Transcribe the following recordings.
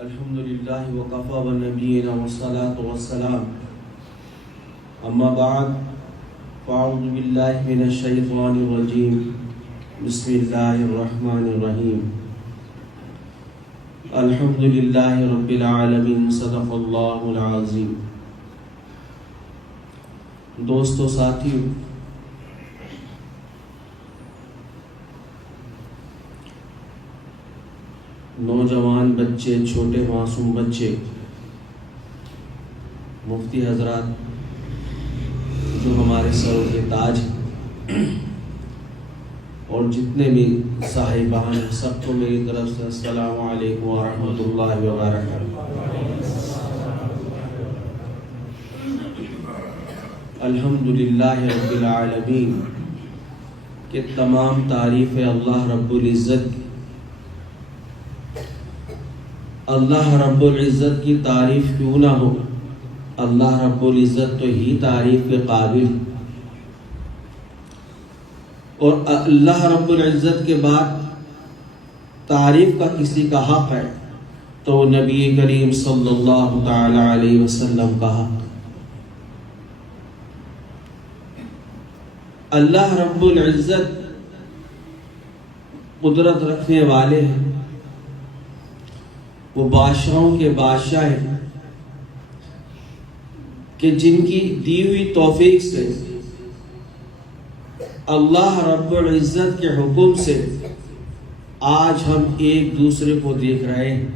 الحمدللہ وکفی بنبینا والصلاة والسلام اما بعد فاعوذ باللہ من الشیطان الرجیم بسم اللہ الرحمن الرحیم الحمدللہ رب العالمین صدق اللہ العظیم۔ دوستو ساتھیو، نوجوان بچے، چھوٹے معصوم بچے، مفتی حضرات جو ہمارے سروں کے تاج ہیں، اور جتنے بھی صاحبان ہیں، سب کو میری طرف سے السلام علیکم ورحمۃ اللہ وبرکاتہ۔ الحمدللہ رب العالمین کہ تمام تعریف اللہ رب العزت کی۔ اللہ رب العزت کی تعریف کیوں نہ ہو، اللہ رب العزت تو ہی تعریف کے قابل، اور اللہ رب العزت کے بعد تعریف کا کسی کا حق ہے تو نبی کریم صلی اللہ تعالی علیہ وسلم کا حق۔ اللہ رب العزت قدرت رکھنے والے ہیں، وہ بادشاہوں کے بادشاہ ہیں کہ جن کی دی ہوئی توفیق سے اللہ رب العزت کے حکم سے آج ہم ایک دوسرے کو دیکھ رہے ہیں۔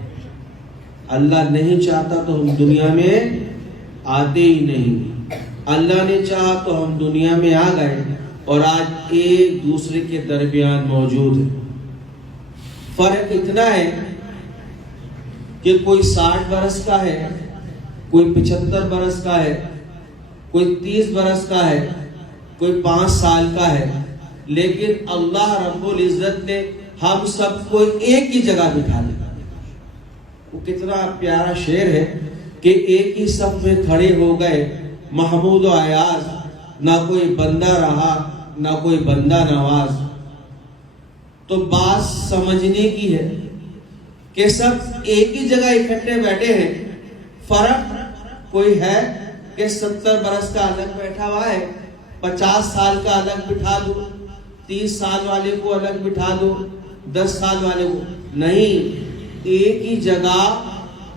اللہ نہیں چاہتا تو ہم دنیا میں آتے ہی نہیں، اللہ نے چاہا تو ہم دنیا میں آ گئے اور آج ایک دوسرے کے درمیان موجود ہیں۔ فرق اتنا ہے کہ کوئی 60 برس کا ہے، کوئی 75 برس کا ہے، کوئی 30 برس کا ہے، کوئی 5 سال کا ہے، لیکن اللہ رب العزت نے ہم سب کو ایک ہی جگہ بٹھا دیا۔ وہ کتنا پیارا شعر ہے کہ ایک ہی صف میں کھڑے ہو گئے محمود و ایاز، نہ کوئی بندہ رہا نہ کوئی بندہ نواز۔ تو بات سمجھنے کی ہے کہ سب ایک ہی جگہ اکٹھے بیٹھے ہیں، فرق کوئی ہے کہ 70 برس کا الگ بیٹھا ہوا ہے، 50 سال کا الگ بٹھا دو، 30 سال والے کو الگ بٹھا دو، 10 سال والے کو نہیں، ایک ہی جگہ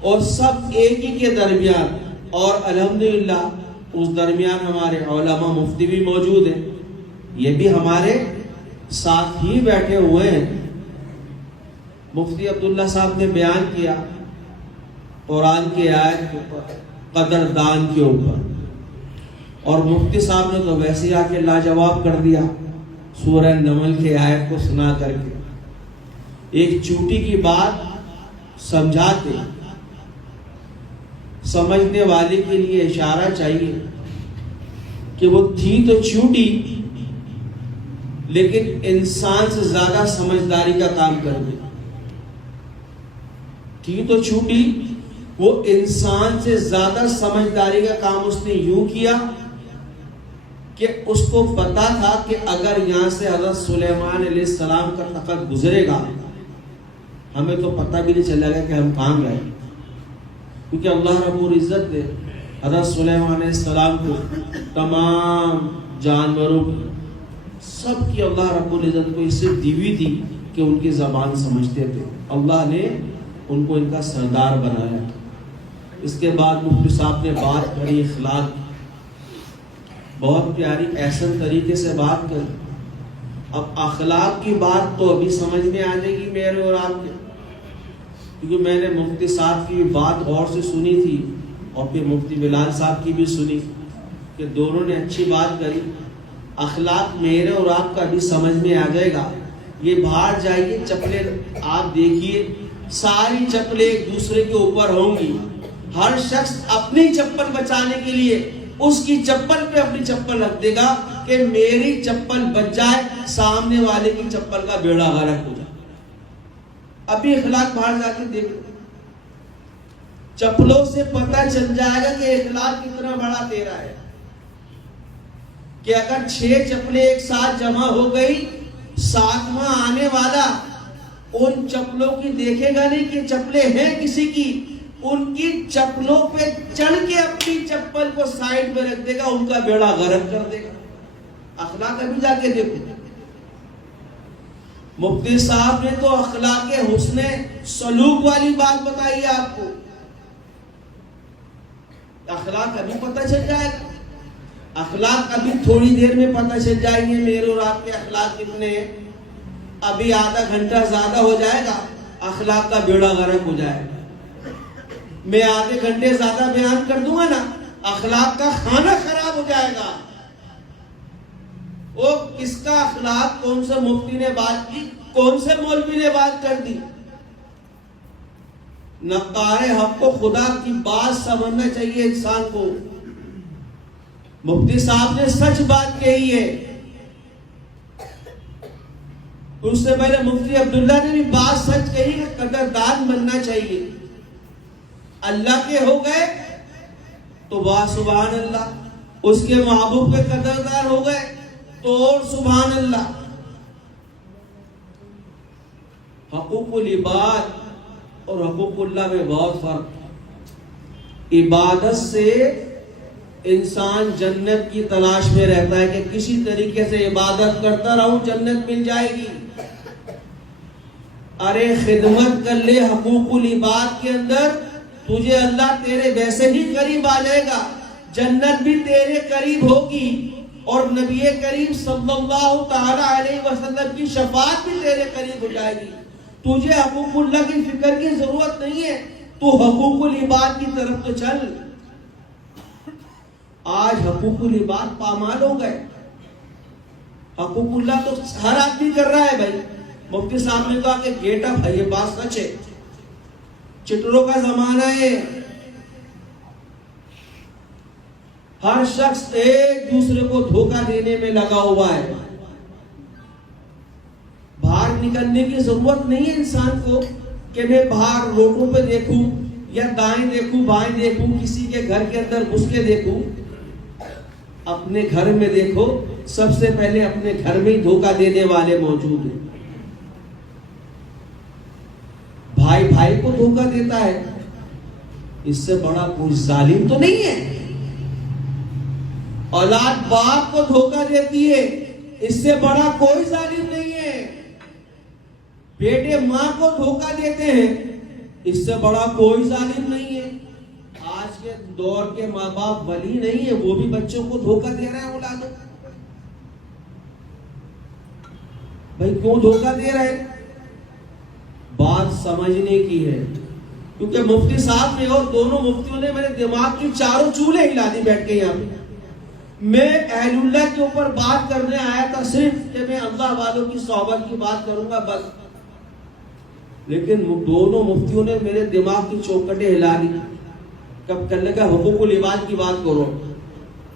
اور سب ایک ہی کے درمیان۔ اور الحمدللہ اس درمیان ہمارے علماء مفتی بھی موجود ہیں، یہ بھی ہمارے ساتھ ہی بیٹھے ہوئے ہیں۔ مفتی عبداللہ صاحب نے بیان کیا قرآن کی آیت کے اوپر، قدردان کے اوپر، اور مفتی صاحب نے تو ویسے ہی آ کے لاجواب کر دیا سورہ نمل کی آیت کو سنا کر کے۔ ایک چوٹی کی بات سمجھاتے، سمجھنے والے کے لیے اشارہ چاہیے کہ وہ تھی تو چوٹی، لیکن انسان سے زیادہ سمجھداری کا کام کر گئی۔ تھی تو چھوٹی، وہ انسان سے زیادہ سمجھداری کا کام اس نے یوں کیا کہ اس کو پتا تھا کہ اگر یہاں سے حضرت سلیمان علیہ السلام کا تخت گزرے گا ہمیں تو پتہ بھی نہیں چلے گا کہ ہم کہاں گئے، کیونکہ اللہ رب العزت نے حضرت سلیمان علیہ السلام کو تمام جانوروں کی، سب کی اللہ رب العزت کو اس سے دی ہوئی تھی کہ ان کی زبان سمجھتے تھے۔ اللہ نے ان کو ان کا سردار بنایا۔ اس کے بعد مفتی صاحب نے بات کری اخلاق، بہت پیاری احسن طریقے سے بات کری۔ اب اخلاق کی بات تو ابھی سمجھ میں آ جائے گی میرے اور آپ کے، کیونکہ میں نے مفتی صاحب کی بات غور سے سنی تھی اور پھر مفتی بلال صاحب کی بھی سنی کہ دونوں نے اچھی بات کری۔ اخلاق میرے اور آپ کا بھی سمجھ میں آ جائے گا۔ یہ باہر جائیے، چپلیں آپ دیکھیے، ساری چپلیں ایک دوسرے کے اوپر ہوں گی، ہر شخص اپنی چپل بچانے کے لیے اس کی چپل پہ اپنی چپل رکھ دے گا کہ میری چپل بچ جائے، سامنے والے کی چپل کا بیڑا غرق ہو جائے۔ ابھی اخلاق باہر جا کے دیکھو، چپلوں سے پتہ چل جائے گا کہ اخلاق کتنا بڑا تیرا ہے، کہ اگر 6 چپلیں ایک ساتھ جمع ہو گئی، 7واں آنے والا ان چپلوں کی دیکھے گا نہیں کہ چپلیں ہیں کسی کی، ان کی چپلوں پہ چڑھ کے اپنی چپل کو سائڈ میں رکھ دے گا، ان کا بیڑا غرق کر دے گا۔ اخلاق ابھی جا کے دیکھو۔ مفتی صاحب نے تو اخلاق حسن سلوک والی بات بتائی ہے آپ کو۔ اخلاق ابھی پتہ چل جائے گا، اخلاق ابھی تھوڑی دیر میں پتہ چل جائیں گے میرے اور آپ کے اخلاق کتنے ہیں۔ ابھی آدھا گھنٹہ زیادہ ہو جائے گا، اخلاق کا بیڑا غرق ہو جائے گا۔ میں آدھے گھنٹے زیادہ بیان کر دوں گا نا، اخلاق کا کھانا خراب ہو جائے گا۔ وہ کس کا اخلاق، کون سے مفتی نے بات کی، کون سے مولوی نے بات کر دی۔ نقار حق کو خدا کی بات سمجھنا چاہیے انسان کو۔ مفتی صاحب نے سچ بات کہی ہے، اس سے پہلے مفتی عبداللہ نے بھی بات سچ کہی کہ قدردان بننا چاہیے۔ اللہ کے ہو گئے تو واہ سبحان اللہ، اس کے محبوب کے قدردان ہو گئے تو اور سبحان اللہ۔ حقوق العباد اور حقوق اللہ میں بہت فرق۔ عبادت سے انسان جنت کی تلاش میں رہتا ہے کہ کسی طریقے سے عبادت کرتا رہوں جنت مل جائے گی۔ ارے خدمت کر لے حقوق العباد کے اندر، تجھے اللہ تیرے ویسے ہی قریب آ جائے گا، جنت بھی تیرے قریب ہوگی، اور نبی کریم صلی اللہ تعالی علیہ وسلم کی شفاعت بھی تیرے قریب ہو جائے گی۔ تجھے حقوق اللہ کی فکر کی ضرورت نہیں ہے، تو حقوق العباد کی طرف تو چل۔ آج حقوق العباد پامال ہو گئے، حقوق اللہ تو ہر آدمی کر رہا ہے بھائی۔ مفتی صاحب نے کہا کہ گیٹ اپ ہے، یہ بات سچ ہے، چٹروں کا زمانہ ہے، ہر شخص ایک دوسرے کو دھوکہ دینے میں لگا ہوا ہے۔ باہر نکلنے کی ضرورت نہیں ہے انسان کو کہ میں باہر روڈوں پہ دیکھوں یا دائیں دیکھوں بائیں دیکھوں، کسی کے گھر کے اندر گھس کے دیکھوں۔ اپنے گھر میں دیکھو، سب سے پہلے اپنے گھر میں ہی دھوکہ دینے والے موجود ہیں۔ بھائی بھائی کو دھوکہ دیتا ہے، اس سے بڑا کوئی ظالم تو نہیں ہے۔ اولاد باپ کو دھوکہ دیتی ہے، اس سے بڑا کوئی ظالم نہیں ہے۔ بیٹے ماں کو دھوکہ دیتے ہیں، اس سے بڑا کوئی ظالم نہیں ہے۔ آج کے دور کے ماں باپ ولی نہیں ہے، وہ بھی بچوں کو دھوکہ دے رہے ہیں اولادوں۔ بھائی کیوں دھوکہ دے رہے ہیں؟ بات سمجھنے کی ہے، کیونکہ مفتی صاحب نے اور دونوں مفتیوں نے میرے دماغ کی چاروں چولہے ہلا دی بیٹھ کے یہاں پہ۔ میں اہل اللہ کے اوپر بات کرنے آیا تھا صرف کہ میں اللہ والوں کی صحبت کی بات کروں گا بس، لیکن دونوں مفتیوں نے میرے دماغ کی چوکٹیں ہلا دی۔ کب کرنے کا حقوق العباد کی بات کرو،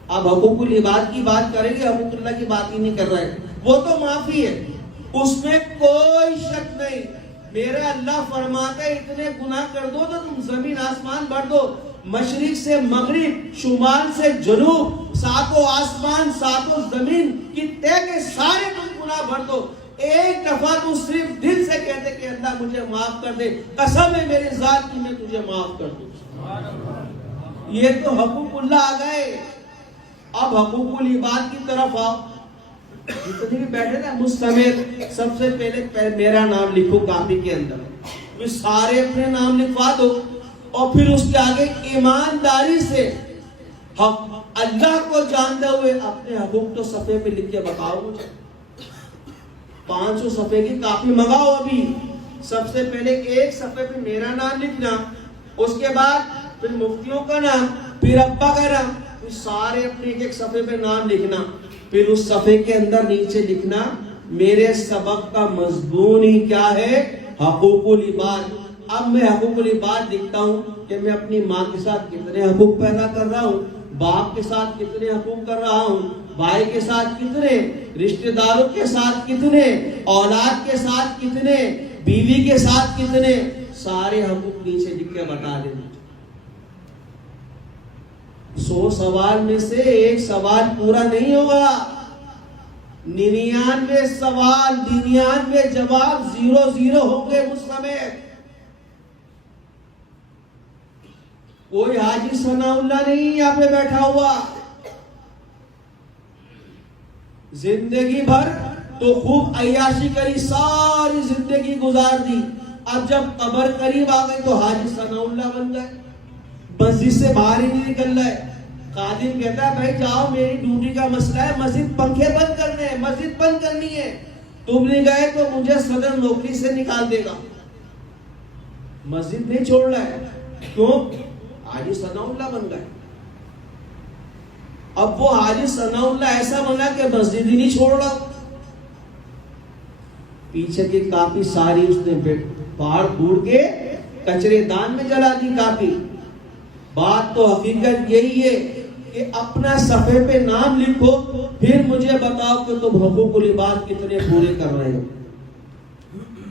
اب حقوق العباد کی بات کریں گے، حقوق اللہ کی بات ہی نہیں کر رہے۔ وہ تو معافی ہے، اس میں کوئی شک نہیں۔ میرا اللہ فرماتا ہے اتنے گناہ کر دو تو تم زمین آسمان بھر دو، مشرق سے مغرب، شمال سے جنوب، ساتوں آسمان ساتوں زمین کی طے کے سارے تم گناہ بھر دو، ایک دفعہ تو صرف دل سے کہتے کہ اللہ مجھے معاف کر دے، قسم ہے میری ذات کی میں تجھے معاف کر دوں۔ یہ تو حقوق اللہ آ گئے۔ اب حقوق العباد کی طرف آؤ۔ جتنے بھی بیٹھے نا مجھ سمیت، سب سے پہلے میرا نام لکھو کاپی کے اندر، سارے اپنے نام لکھوا دو، اور پھر اس کے آگے ایمانداری سے اللہ کو جانتے ہوئے اپنے حقوق تو صفحے پہ لکھ کے بتاؤ مجھے۔ 500 صفحے کی کاپی منگاؤ ابھی۔ سب سے پہلے ایک صفحے پہ میرا نام لکھنا، اس کے بعد پھر مفتیوں کا نام، پھر ابا کا نام، پھر سارے اپنے ایک صفحے پہ نام لکھنا، پھر اس صفحے کے اندر نیچے لکھنا میرے سبق کا مضمون ہی کیا ہے، حقوق العباد۔ اب میں حقوق العباد لکھتا ہوں کہ میں اپنی ماں کے ساتھ کتنے حقوق پیدا کر رہا ہوں، باپ کے ساتھ کتنے حقوق کر رہا ہوں، بھائی کے ساتھ کتنے، رشتہ داروں کے ساتھ کتنے، اولاد کے ساتھ کتنے، بیوی کے ساتھ کتنے، سارے حقوق نیچے لکھ کے بتا دیں۔ 100 سوال میں سے ایک سوال پورا نہیں ہوگا، 99 سوال 99 جواب 0 ہوں گے مجھ سمیت. کوئی حاجی ثناء اللہ نہیں یہاں پہ بیٹھا ہوا. زندگی بھر تو خوب عیاشی کری, ساری زندگی گزار دی. اب جب قبر قریب آ گئی تو حاجی ثناء اللہ بن گئے, مسجد سے باہر ہی نہیں نکل رہے. خادم کہتا ہے بھائی جاؤ, میری ڈیوٹی کا مسئلہ ہے, مسجد پنکھے بند کرنے ہیں, مسجد بند کرنی ہے. تم نہیں گئے تو مجھے صدر نوکری سے نکال دے گا. مسجد نہیں چھوڑ رہا ہے. کیوں؟ حاجی ثناء اللہ بن گئے. اب وہ حاجی ثناء اللہ ایسا بنا کہ مسجد ہی نہیں چھوڑ رہا. پیچھے کی کاپی ساری اس نے پھاڑ پھوڑ کے کچرے دان میں جلا دی کاپی. بات تو حقیقت یہی ہے کہ اپنا صفحے پہ نام لکھو, پھر مجھے بتاؤ کہ تم حقوق العباد کتنے پورے کر رہے ہو.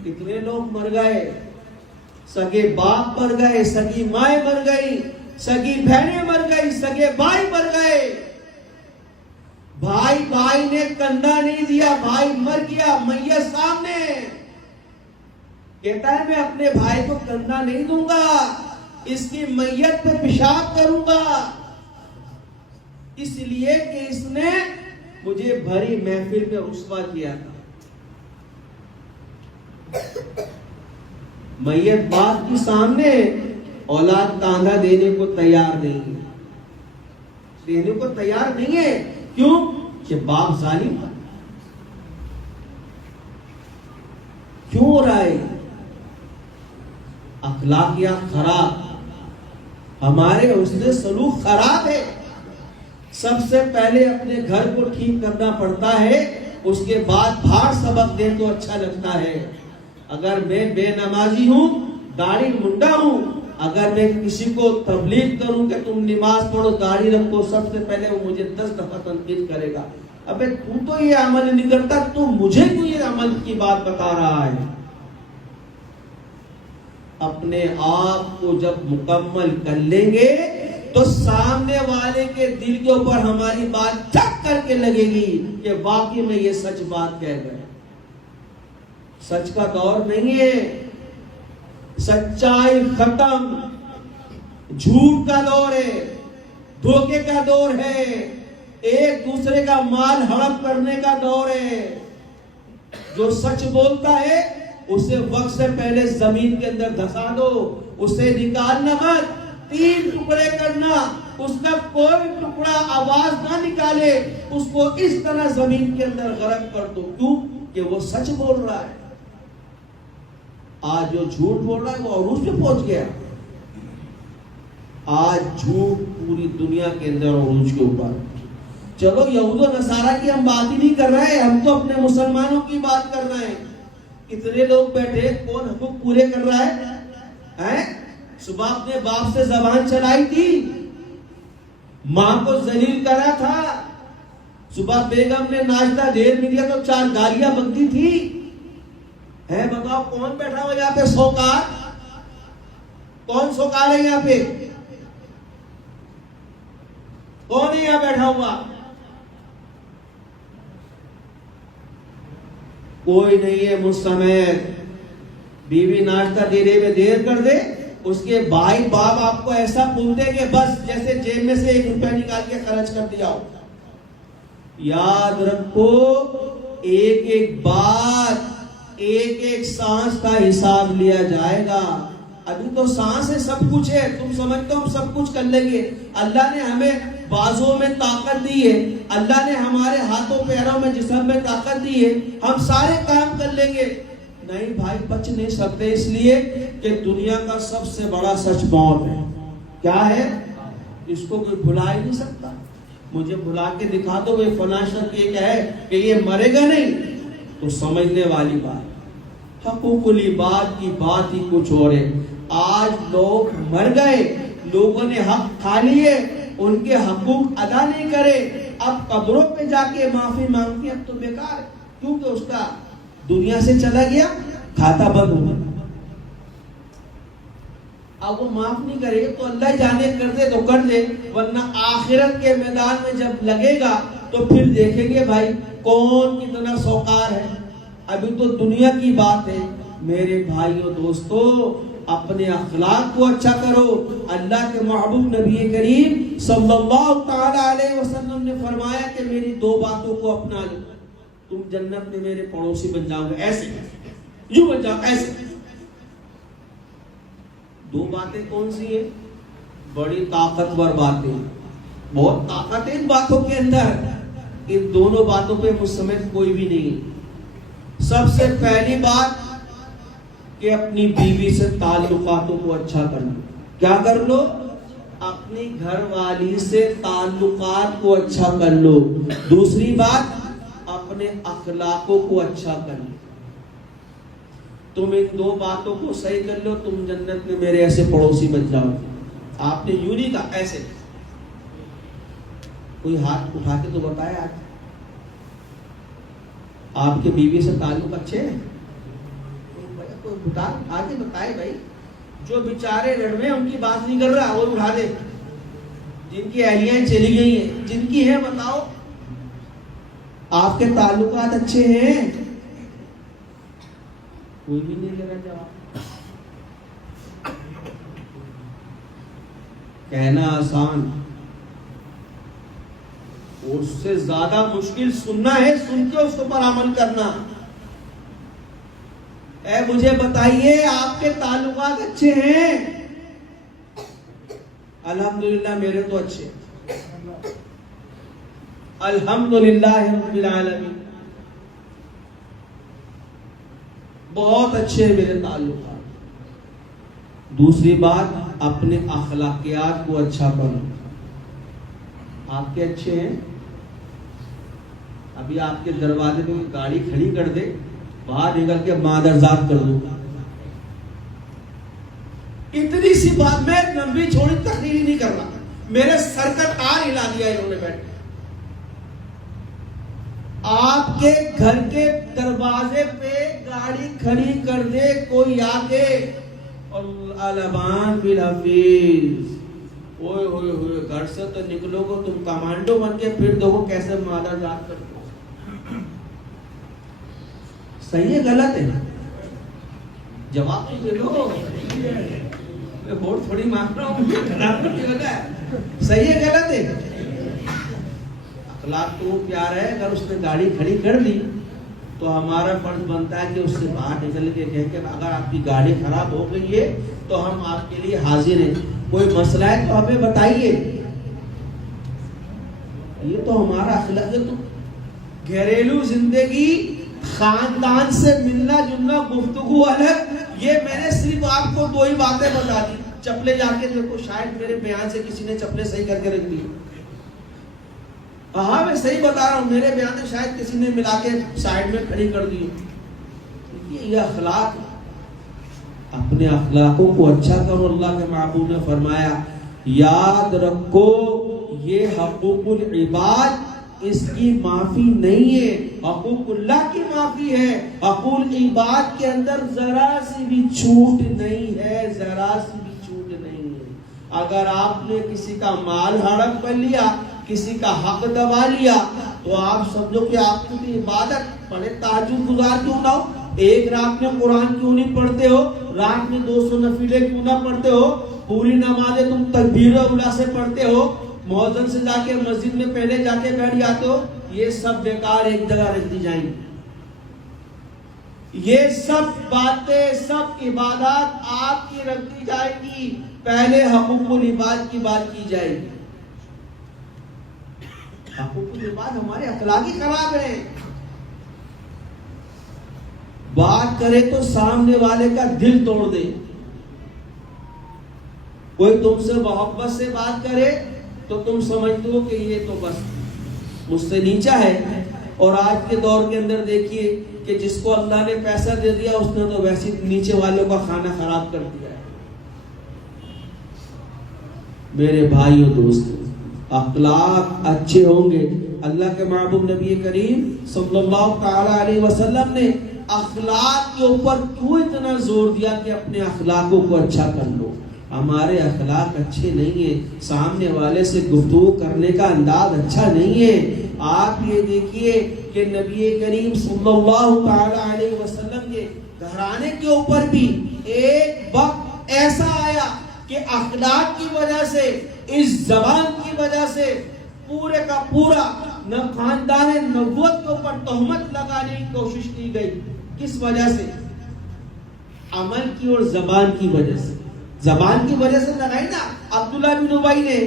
کتنے لوگ مر گئے, سگے باپ مر گئے, سگی مائیں مر گئی, سگی بہنیں مر گئی, سگے بھائی مر گئے. بھائی نے کندھا نہیں دیا, بھائی مر گیا, میت سامنے. کہتا ہے میں اپنے بھائی کو کندھا نہیں دوں گا, اس کی میت پہ پیشاب کروں گا, اس لیے کہ اس نے مجھے بھری محفل میں رسوا کیا تھا. میت باپ کے سامنے اولاد کاندھا دینے کو تیار نہیں ہے, دینے کو تیار نہیں ہے. کیوں؟ کہ باپ ظالم ہے. کیوں ہو رہا ہے؟ اخلاقیات خراب, ہمارے حسن سلوک خراب ہے. سب سے پہلے اپنے گھر کو ٹھیک کرنا پڑتا ہے, اس کے بعد باہر سبق دے تو اچھا لگتا ہے. اگر میں بے نمازی ہوں, داڑھی منڈا ہوں, اگر میں کسی کو تبلیغ کروں کہ تم نماز پڑھو داڑھی رکھو, سب سے پہلے وہ مجھے 10 دفعہ تنقید کرے گا. ابے تو یہ عمل نہیں کرتا, تو مجھے کیوں یہ عمل کی بات بتا رہا ہے؟ اپنے آپ کو جب مکمل کر لیں گے تو سامنے والے کے دل کے اوپر ہماری بات ٹھک کر کے لگے گی کہ واقعی میں یہ سچ بات کہہ گئے. سچ کا دور نہیں ہے, سچائی ختم, جھوٹ کا دور ہے, دھوکے کا دور ہے, ایک دوسرے کا مال ہڑپ کرنے کا دور ہے. جو سچ بولتا ہے اسے وقت سے پہلے زمین کے اندر دھسا دو, اسے نکالنا مت, 3 ٹکڑے کرنا, اس کا کوئی ٹکڑا آواز نہ نکالے, اس کو اس طرح زمین کے اندر غرق کر دو. کیوں؟ کہ وہ سچ بول رہا ہے. آج جو جھوٹ بول رہا ہے وہ عروج پہ پہنچ گیا. آج جھوٹ پوری دنیا کے اندر عروج کے اوپر. چلو یہود و نصارہ کی ہم بات ہی نہیں کر رہے, ہم تو اپنے مسلمانوں کی بات کر رہے ہیں. کتنے لوگ بیٹھے, کون حقوق پورے کر رہا ہے؟ صبح اپنے باپ سے زبان چلائی تھی, ماں کو ذلیل کرا تھا, صبح بیگم نے ناشتہ دیر میں دیا تو 4 گالیاں بکتی تھی. ہے بتاؤ کون بیٹھا ہوا یہاں پہ سوکار؟ کون سوکار ہے یہاں پہ؟ کون ہے یہاں بیٹھا ہوا؟ کوئی نہیں ہے مجھ سمیت. بیوی ناشتہ دینے میں دیر کر دے, اس کے بھائی باپ آپ کو ایسا پھول دے کہ بس جیسے جیب میں سے 1 روپیہ نکال کے خرچ کر دیا ہو. یاد رکھو, ایک ایک بات, ایک ایک سانس کا حساب لیا جائے گا. ابھی تو سانس ہے, سب کچھ ہے, تم سمجھتے ہو ہم سب کچھ کر لیں گے. اللہ نے ہمیں بازوں میں طاقت دی ہے, اللہ نے ہمارے ہاتھوں پیروں میں جسم میں طاقت دی ہے, ہم سارے کام کر لیں گے. نہیں بھائی, بچ نہیں سکتے, اس لیے کہ دنیا کا سب سے بڑا سچ موت ہے. کیا ہے؟ اس کو کوئی بھلا ہی نہیں سکتا. مجھے بھلا کے دکھا دو یہ فلاں شخص یہ کیا ہے کہ یہ مرے گا نہیں, تو سمجھنے والی بات. حقوق العباد کی بات ہی کچھ اور ہے. آج لوگ مر گئے, لوگوں نے حق کھا لیے, ان کے حقوق ادا نہیں کرے, اب قبروں پہ جا کے معافی مانگتی, اب تو بیکار ہے. کیونکہ اس کا دنیا سے چلا گیا, کھاتا بند ہو گیا. اب وہ معاف نہیں کرے گا تو اللہ جانے کر دے تو کر دے, ورنہ آخرت کے میدان میں جب لگے گا تو پھر دیکھیں گے بھائی کون کتنا سوکار ہے. ابھی تو دنیا کی بات ہے. میرے بھائیوں دوستو اپنے اخلاق کو اچھا کرو. اللہ کے محبوب نبی کریم صلی اللہ تعالی علیہ وسلم نے فرمایا کہ میری 2 باتوں کو اپنا لو, تم جنت میں میرے پڑوسی بن جاؤ گے. ایسے یوں بن جاؤ ایسے. 2 باتیں کون سی ہیں؟ بڑی طاقتور باتیں, بہت طاقت ہے ان باتوں کے اندر. ان دونوں باتوں پہ مجھ سمیت کوئی بھی نہیں. سب سے پہلی بات کہ اپنی بیوی سے تعلقاتوں کو اچھا کر لو. کیا کر لو؟ اپنی گھر والی سے تعلقات کو اچھا کر لو. دوسری بات اپنے اخلاقوں کو اچھا کر لو. تم ان 2 باتوں کو صحیح کر لو, تم جنت میں میرے ایسے پڑوسی بن جاؤ. آپ نے یوں نہیں کہا ایسے. کوئی ہاتھ اٹھا کے تو بتایا آج آپ کے بیوی سے تعلق اچھے ہیں؟ کوئی اٹھا کے بتائے بھائی. جو بیچارے لڑوے ان کی بات نہیں کر رہا, وہ اٹھا دے. جن کی اہلیاں چلی گئی ہیں, جن کی ہے بتاؤ آپ کے تعلقات اچھے ہیں؟ کوئی بھی نہیں لے رہا جواب. کہنا آسان, اس سے زیادہ مشکل سننا ہے, سن کے اس پر عمل کرنا. اے مجھے بتائیے آپ کے تعلقات اچھے ہیں؟ الحمدللہ میرے تو اچھے, الحمدللہ رب العالمین, بہت اچھے میرے تعلقات. دوسری بات اپنے اخلاقیات کو اچھا کرو. آپ کے اچھے ہیں؟ ابھی آپ کے دروازے پہ گاڑی کھڑی کر دے, باہر نکل کے مادرزاد کر دو. اتنی سی بات, میں لمبی چھوڑی تقریر نہیں کر رہا, میرے سر کا تار ہلا دیا انہوں نے بیٹھ. آپ کے گھر کے دروازے پہ گاڑی کھڑی کر دے کوئی آگے, اور الابان بالحفیظ, اوئے ہوئے ہوئے گھر سے تو نکلو گے تم کمانڈو بن کے, پھر دیکھو کیسے مادرزاد کرتے ہو. صحیح ہے غلط ہے؟ جواب تو دے دو. میں ووٹ تھوڑی مانگ رہا ہوں, صحیح ہے غلط ہے؟ اخلاق تو پیار ہے. اگر اس نے گاڑی کھڑی کر دی تو ہمارا فرض بنتا ہے کہ اس سے باہر نکل کے کہیں کہ اگر آپ کی گاڑی خراب ہو گئی ہے تو ہم آپ کے لیے حاضر ہیں, کوئی مسئلہ ہے تو ہمیں بتائیے. یہ تو ہمارا اخلاق ہے. تو گھریلو زندگی, خاندان سے ملنا جلنا, گفتگو الگ, یہ میں نے صرف آپ کو 2 ہی باتیں بتا دی. چپلے جا کے دیکھو, شاید میرے بیان سے کسی نے چپلے صحیح کر کے رکھ دی. ہاں میں صحیح بتا رہا ہوں, میرے بیان سے شاید کسی نے ملا کے سائڈ میں کھڑی کر دی. یہ اخلاق, اپنے اخلاقوں کو اچھا کرو. اللہ کے محبوب نے فرمایا یاد رکھو یہ حقوق العباد, اس کی معافی نہیں ہے, حقوق اللہ کی معافی ہے. حقوق العباد کے اندر ذرا سی بھی چھوٹ نہیں ہے, ذرا سی بھی چھوٹ نہیں ہے. اگر آپ نے کسی کا مال ہڑپ کر لیا, کسی کا حق دبا لیا, تو آپ سمجھو کہ آپ کی عبادت, بڑے تہجد گزار کیوں نہ ہو, ایک رات میں قرآن کیوں نہیں پڑھتے ہو, رات میں 200 نفلیں کیوں نہ پڑھتے ہو, پوری نمازیں تم تکبیر اولا سے پڑھتے ہو, مؤذن سے جا کے مسجد میں پہلے جا کے بیٹھ جاتے ہو, یہ سب بیکار ایک جگہ رکھ دی جائیں گی. یہ سب باتیں, سب عبادات آپ کی رکھ دی جائے گی. پہلے حقوق العباد کی بات کی جائے گی. حقوق العباد ہمارے اخلاقی خراب ہیں. بات کرے تو سامنے والے کا دل توڑ دے. کوئی تم سے محبت سے بات کرے تو تم سمجھتے ہو کہ یہ تو بس مجھ سے نیچا ہے. اور آج کے دور کے اندر دیکھیے کہ جس کو اللہ نے پیسہ دے دیا اس نے تو ویسے نیچے والوں کا کھانا خراب کر دیا ہے. میرے بھائیوں دوستو, اخلاق اچھے ہوں گے. اللہ کے محبوب نبی کریم صلی اللہ تعالی علیہ وسلم نے اخلاق کے اوپر کیوں اتنا زور دیا کہ اپنے اخلاقوں کو اچھا کر لو. ہمارے اخلاق اچھے نہیں ہیں, سامنے والے سے گفتگو کرنے کا انداز اچھا نہیں ہے, آپ یہ دیکھیے کہ نبی کریم صلی اللہ علیہ وسلم کے گھرانے کے اوپر بھی ایک وقت ایسا آیا کہ اخلاق کی وجہ سے، اس زبان کی وجہ سے پورے کا پورا نہ خاندان نبوت کے اوپر تہمت لگانے کی کوشش کی گئی۔ کس وجہ سے؟ عمل کی اور زبان کی وجہ سے۔ زبان کی وجہ سے لگائی نا عبداللہ بن ابی نے،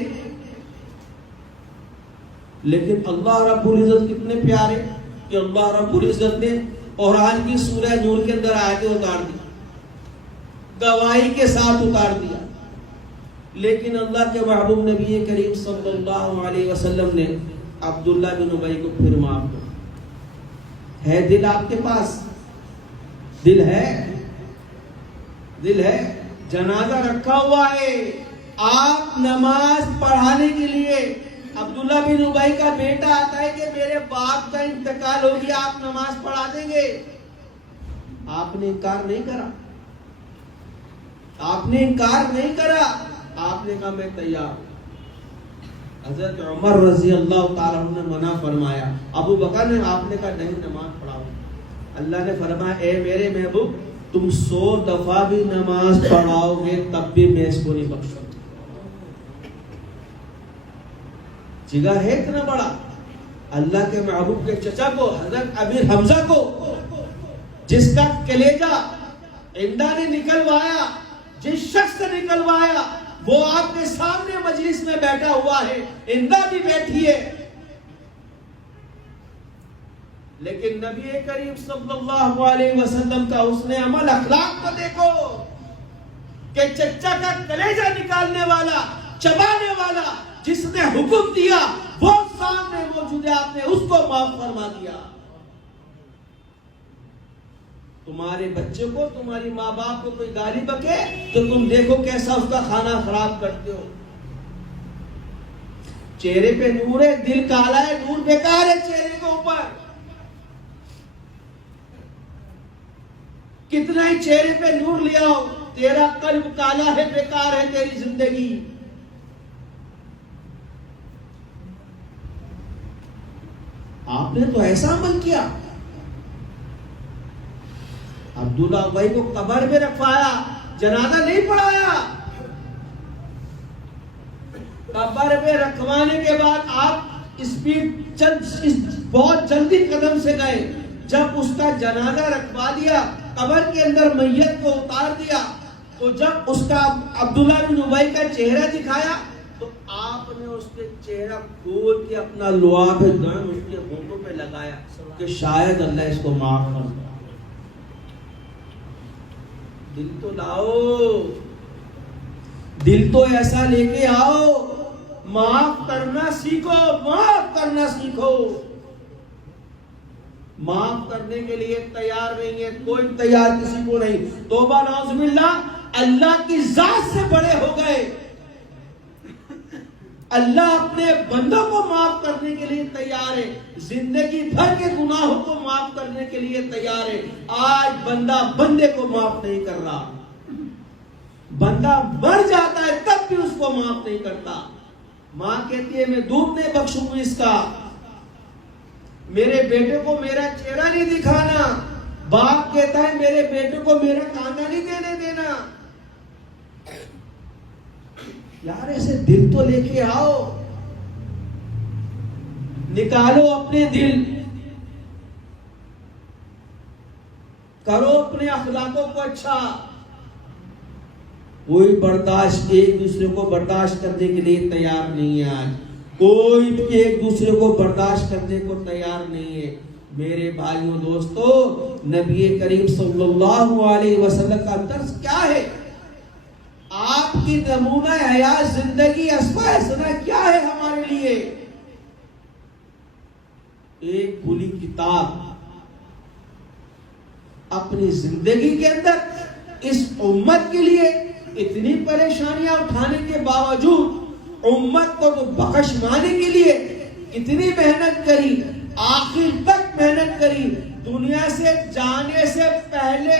لیکن اللہ رب العزت کتنے پیارے کہ اللہ رب العزت نے قرآن کی سورہ نور کے اندر آیتیں اتار دی، گواہی کے ساتھ اتار دیا، لیکن اللہ کے محبوب نبی کریم صلی اللہ علیہ وسلم نے عبداللہ بن ابی کو پھر معاف کر۔ ہے دل آپ کے پاس؟ دل ہے؟ دل ہے؟ جنازہ رکھا ہوا ہے، آپ نماز پڑھانے کے لیے، عبداللہ بن ابی کا بیٹا آتا ہے کہ میرے باپ کا انتقال ہو گیا، آپ نماز پڑھا دیں گے؟ آپ نے انکار نہیں کرا، آپ نے انکار نہیں کرا، آپ نے کہا میں تیار ہوں۔ حضرت عمر رضی اللہ تعالیٰ عنہ نے منع فرمایا، ابو بکر نے، آپ نے کہا نہیں نماز پڑھاؤ۔ اللہ نے فرمایا اے میرے محبوب تم 100 دفعہ بھی نماز پڑھاؤ گے تب بھی میں اس کو نہیں بخشوں۔ جگہ ہے اتنا بڑا اللہ کے محبوب کے چچا کو، حضرت امیر حمزہ کو، جس کا کلیجہ عندہ نے نکلوایا، جس شخص سے نکلوایا وہ آپ کے سامنے مجلس میں بیٹھا ہوا ہے، عندہ بھی بیٹھی ہے، لیکن نبی کریم صلی اللہ علیہ وسلم کا حسن عمل اخلاق کو دیکھو کہ چچا کا کلیجہ نکالنے والا، چبانے والا جس نے حکم دیا وہ سامنے موجود ہے، آپ نے اس کو معاف فرما دیا۔ تمہارے بچے کو، تمہاری ماں باپ کو کوئی گالی بکے تو تم دیکھو کیسا اس کا کھانا خراب کرتے ہو۔ چہرے پہ نور ہے، دل کالا ہے، نور بیکار ہے چہرے کے اوپر۔ کتنا ہی چہرے پہ نور لیا ہو، تیرا قلب کالا ہے، بیکار ہے تیری زندگی۔ آپ نے تو ایسا عمل کیا، عبداللہ ابی کو قبر میں رکھوایا، جنازہ نہیں پڑھایا۔ قبر میں رکھوانے کے بعد آپ بہت جلدی قدم سے گئے، جب اس کا جنازہ رکھوا دیا، قبر کے اندر میت کو اتار دیا، تو جب اس کا عبداللہ بن ابی کا چہرہ دکھایا تو آپ نے اس کے چہرہ کھول کے اپنا لعاب دم اس کے ہونٹوں پہ لگایا کہ شاید اللہ اس کو معاف کر دے۔ دل تو لاؤ، دل تو ایسا لے کے آؤ، معاف کرنا سیکھو، معاف کرنا سیکھو۔ معاف کرنے کے لیے تیار نہیں ہے کوئی، تیار کسی کو نہیں۔ توبہ نعوذ باللہ، اللہ کی ذات سے بڑے ہو گئے۔ اللہ اپنے بندوں کو معاف کرنے کے لیے تیار ہے، زندگی بھر کے گناہوں کو معاف کرنے کے لیے تیار ہے۔ آج بندہ بندے کو معاف نہیں کر رہا، بندہ مر جاتا ہے تب بھی اس کو معاف نہیں کرتا۔ ماں کہتی ہے میں دودھ نہیں بخشوں گی اس کا، میرے بیٹے کو میرا چہرہ نہیں دکھانا، باپ کہتا ہے میرے بیٹے کو میرا کھانا نہیں دینے دینا۔ یار ایسے دل تو لے کے آؤ، نکالو اپنے دل، کرو اپنے اخلاقوں کو اچھا۔ کوئی برداشت، ایک دوسرے کو برداشت کرنے کے لیے تیار نہیں ہے آج، کوئی ایک دوسرے کو برداشت کرنے کو تیار نہیں ہے۔ میرے بھائیوں دوستو، نبی کریم صلی اللہ علیہ وسلم کا درس کیا ہے؟ آپ کی نمونہ حیات زندگی اسوہ حسنہ کیا ہے ہمارے لیے؟ ایک کھلی کتاب، اپنی زندگی کے اندر اس امت کے لیے اتنی پریشانیاں اٹھانے کے باوجود امت کو تو بخشوانے کے لیے اتنی محنت کری، آخر تک محنت کری، دنیا سے جانے سے پہلے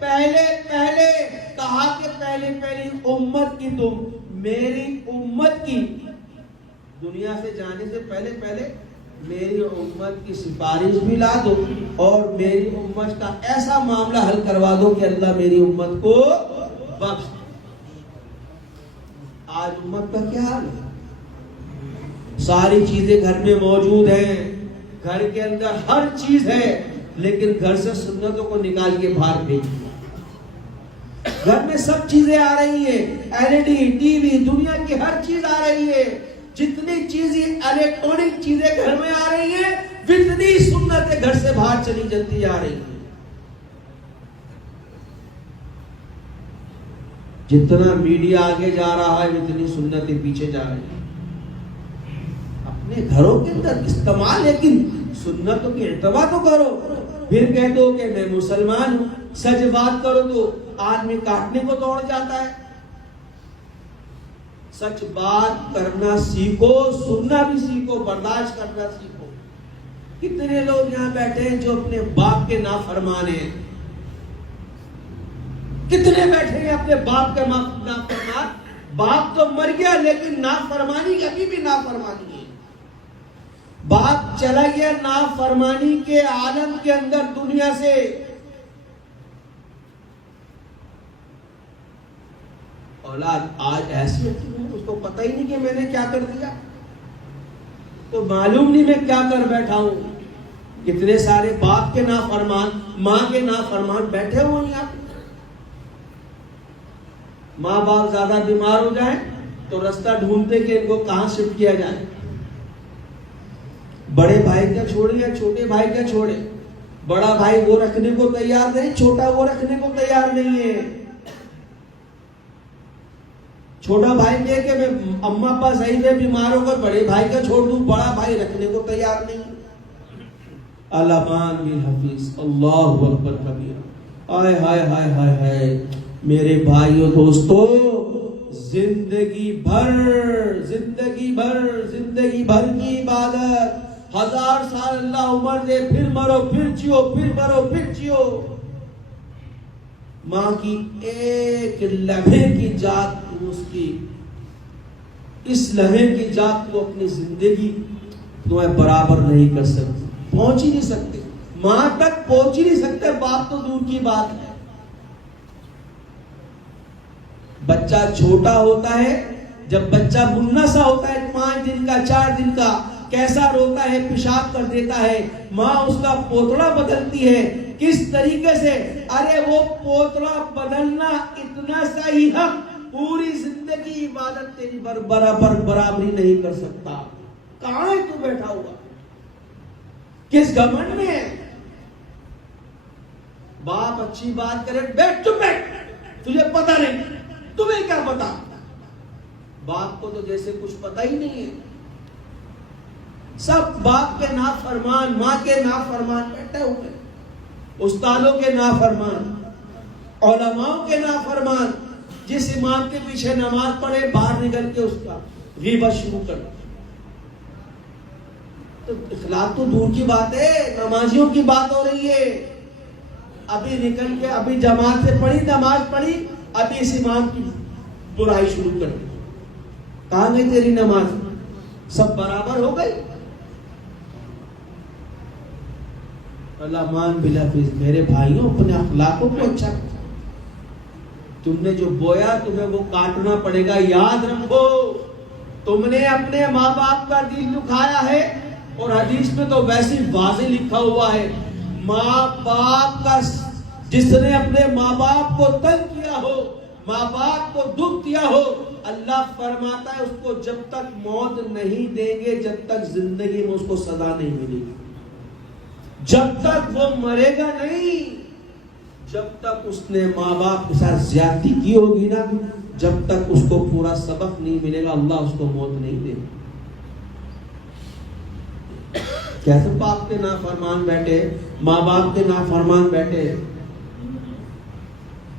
کہا کہ پہلی امت کی تم، میری امت کی دنیا سے جانے سے پہلے پہلے میری امت کی سفارش بھی لا دو اور میری امت کا ایسا معاملہ حل کروا دو کہ اللہ میری امت کو بخش دے۔ آج امت کا کیا حال ہے؟ ساری چیزیں گھر میں موجود ہیں، گھر کے اندر ہر چیز ہے، لیکن گھر سے سنتوں کو نکال کے باہر بھیج دیا۔ گھر میں سب چیزیں آ رہی ہیں، LED ٹی وی، دنیا کی ہر چیز آ رہی ہے، جتنی چیزیں الیکٹرانک چیزیں گھر میں آ رہی ہیں اتنی سنتیں گھر سے باہر چلی جاتی آ رہی ہیں۔ جتنا میڈیا آگے جا رہا ہے اتنی سنتیں پیچھے جا رہی ہیں۔ اپنے گھروں کے اندر استعمال، لیکن سنتوں کی اتباع تو کرو۔ پھر کہہ دو کہ میں مسلمان ہوں، سچ بات کرو تو آدمی کاٹنے کو دوڑ جاتا ہے۔ سچ بات کرنا سیکھو، سننا بھی سیکھو، برداشت کرنا سیکھو۔ کتنے لوگ یہاں بیٹھے ہیں جو اپنے باپ کے نافرمان ہیں، کتنے بیٹھے ہیں اپنے باپ کے نافرمان؟ باپ تو مر گیا لیکن نافرمانی ابھی بھی نافرمانی ہے۔ باپ چلا گیا نافرمانی کے عالم کے اندر دنیا سے، اولاد آج ایسی ہوتی ہے اس کو پتہ ہی نہیں کہ میں نے کیا کر دیا، تو معلوم نہیں میں کیا کر بیٹھا ہوں۔ کتنے سارے باپ کے نافرمان، ماں کے نافرمان بیٹھے ہوئے ہیں یہاں۔ ماں باپ زیادہ بیمار ہو جائیں تو رستہ ڈھونڈتے کہ ان کو کہاں شفٹ کیا جائے۔ بڑے بھائی کیا چھوڑے یا چھوٹے بھائی کیا چھوڑے، بڑا بھائی وہ رکھنے کو تیار نہیں، چھوٹا وہ رکھنے کو تیار نہیں ہے۔ چھوٹا بھائی کہے کہ میں اماں ابا صحیح میں بیمار ہو کر بڑے بھائی کا چھوڑ دوں، بڑا بھائی رکھنے کو تیار نہیں۔ الامان بالحفیظ، اللہ اکبر کبیر۔ آئے ہائے ہائے ہائے ہائے میرے بھائیو دوستو، زندگی بھر کی عبادت، 1000 سال اللہ عمر دے، پھر مرو پھر جیو، پھر مرو پھر جیو۔ ماں کی ایک لمحے کی جات اس کی، اس لمحے کی جات کو اپنی زندگی تمہیں برابر نہیں کر سکتے، پہنچ ہی نہیں سکتے، ماں تک پہنچ ہی نہیں سکتے، باپ تو دور کی بات ہے۔ بچہ چھوٹا ہوتا ہے، جب بچہ منا سا ہوتا ہے 5 دن کا 4 دن کا، کیسا روتا ہے، پیشاب کر دیتا ہے، ماں اس کا پوتڑا بدلتی ہے، کس طریقے سے، ارے وہ پوتڑا بدلنا اتنا سا ہی حق پوری زندگی عبادت تیری برابری نہیں کر سکتا۔ کہاں ہے تو بیٹھا ہوا، کس گھمنڈ میں ہے؟ باپ اچھی بات کرے، بیٹھ چپ بیٹھ، تجھے پتہ نہیں، تمہیں کیا پتا؟ باپ کو تو جیسے کچھ پتہ ہی نہیں ہے۔ سب باپ کے نافرمان، ماں کے نافرمان بیٹھے ہوئے، استادوں کے نافرمان، علماء کے نافرمان۔ جس امام کے پیچھے نماز پڑھے باہر نکل کے اس کا غیبت شروع کر۔ تو اخلاق تو دور کی بات ہے، نمازیوں کی بات ہو رہی ہے۔ ابھی نکل کے ابھی جماعت سے پڑھی، نماز پڑھی، ابھی اس امام کی برائی شروع کر دی۔ کہاں گئی تیری نماز؟ سب برابر ہو گئی؟ اللہ مان بالحفیظ۔ میرے بھائیوں، اپنے اخلاقوں کو اچھا کرو۔ تم نے جو بویا تمہیں وہ کاٹنا پڑے گا، یاد رکھو۔ تم نے اپنے ماں باپ کا دل دکھایا ہے، اور حدیث میں تو ویسے واضح لکھا ہوا ہے، ماں باپ کا، جس نے اپنے ماں باپ کو تنگ کیا ہو، ماں باپ کو دکھ دیا ہو، اللہ فرماتا ہے اس کو جب تک موت نہیں دیں گے، جب تک زندگی میں اس کو سزا نہیں ملے گی۔ جب تک وہ مرے گا نہیں، جب تک اس نے ماں باپ کے ساتھ زیادتی کی ہوگی نا، جب تک اس کو پورا سبق نہیں ملے گا، اللہ اس کو موت نہیں دے گا۔ کیسے باپ کے نافرمان بیٹھے، ماں باپ کے نافرمان بیٹھے۔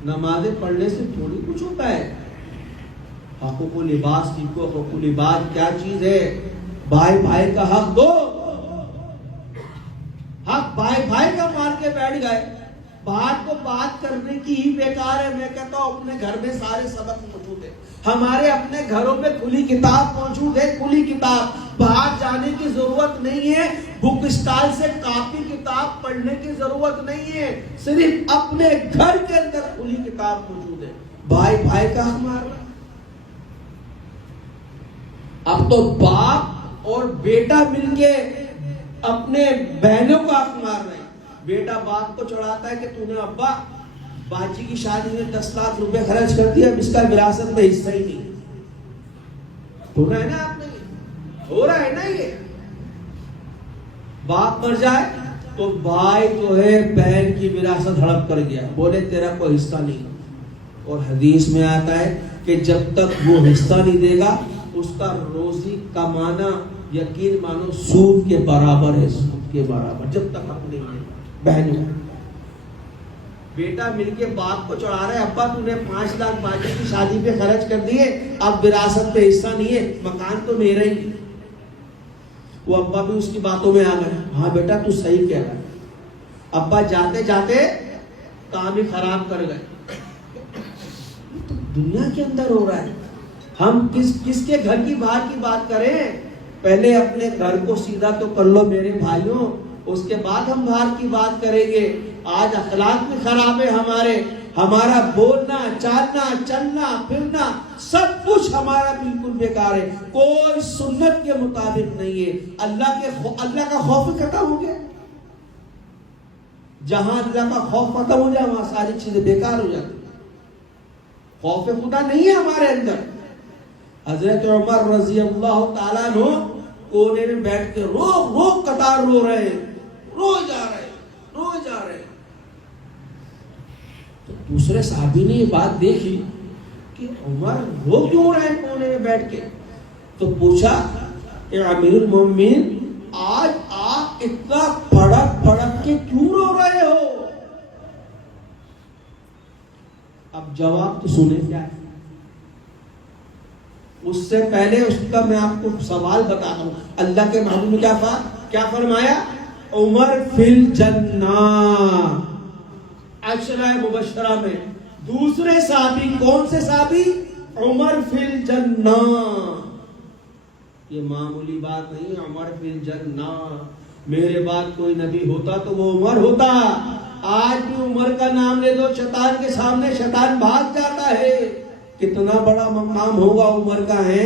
نمازیں پڑھنے سے تھوڑی کچھ ہوتا ہے۔ حقوق و لباس سیکھو، حقوق و لباس کیا چیز ہے؟ بھائی بھائی کا حق دو۔ حق بھائی بھائی کا مار کے بیٹھ گئے، بات کو بات کرنے کی ہی بیکار ہے. میں کہتا ہوں اپنے گھر میں سارے سبق موجود ہیں. ہمارے اپنے گھروں میں کھلی کتاب موجود ہے, کھلی کتاب. باہر جانے کی ضرورت نہیں ہے, بک اسٹال سے کاپی کتاب پڑھنے کی ضرورت نہیں ہے. صرف اپنے گھر کے اندر کھلی کتاب موجود ہے. بھائی بھائی کا حق مار رہا ہے. اب تو باپ اور بیٹا مل کے اپنے بہنوں کو حق مار رہے ہیں. بیٹا باپ کو چڑھاتا ہے کہ تو نے ابا باجی کی شادی میں 10 لاکھ روپے خرچ کر دیا, اب اس کا وراثت میں حصہ ہی نہیں. ہو رہا ہے نا آپ نے, ہو رہا ہے نا یہ. باپ مر جائے تو بھائی جو ہے بہن کی وراثت ہڑپ کر گیا, بولے تیرا کوئی حصہ نہیں. اور حدیث میں آتا ہے کہ جب تک وہ حصہ نہیں دے گا اس کا روزی کمانا یقین مانو سود کے برابر ہے, سود کے برابر. جب تک حق نہیں ہے. بہنوں, بیٹا مل کے باپ کو چڑھا رہا ہے, ابا تو نے 5 لاکھ باجی کی شادی پہ خرچ کر دیے, اب وراثت پہ حصہ نہیں ہے, مکان تو میرا ہی. وہ ابا بھی اس کی باتوں میں آ گئے, ہاں بیٹا تو صحیح کہہ رہا ہے. ابا جاتے جاتے کام ہی خراب کر گئے. تو دنیا کے اندر ہو رہا ہے. ہم کس کے گھر کی باہر کی بات کریں؟ پہلے اپنے گھر کو سیدھا تو کر لو میرے بھائیوں, اس کے بعد ہم باہر کی بات کریں گے. آج اخلاق بھی خراب ہے ہمارے, ہمارا بولنا چالنا چلنا پھرنا سب کچھ ہمارا بالکل بیکار ہے. کوئی سنت کے مطابق نہیں ہے. اللہ کا خوف ختم ہو گیا. جہاں اللہ کا خوف ختم ہو جائے وہاں ساری چیزیں بیکار ہو جاتی. خوف خدا نہیں ہے ہمارے اندر. حضرت عمر رضی اللہ تعالیٰ عنہ کونے میں بیٹھ کے رو قطار رو رہے, رو جا رہے. تو دوسرے صحابی نے یہ بات دیکھی کہ عمر رو کیوں رہے کونے میں بیٹھ کے, تو پوچھا کہ امیر المومنین آج آپ اتنا پھڑک کے کیوں رو رہے ہو؟ اب جواب تو سنیں کیا ہے. اس سے پہلے اس کا میں آپ کو سوال بتاتا ہوں. اللہ کے محبوب نے کیا فرمایا؟ عمر فی الجنہ. عشرہ مبشرہ میں دوسرے صحابی, کون سے صحابی؟ عمر فی الجنہ. یہ معمولی بات نہیں, عمر فی الجنہ. میرے بعد کوئی نبی ہوتا تو وہ عمر ہوتا. آج بھی عمر کا نام لے دو, شیطان کے سامنے شیطان بھاگ جاتا ہے. کتنا بڑا مقام ہوگا عمر کا ہے.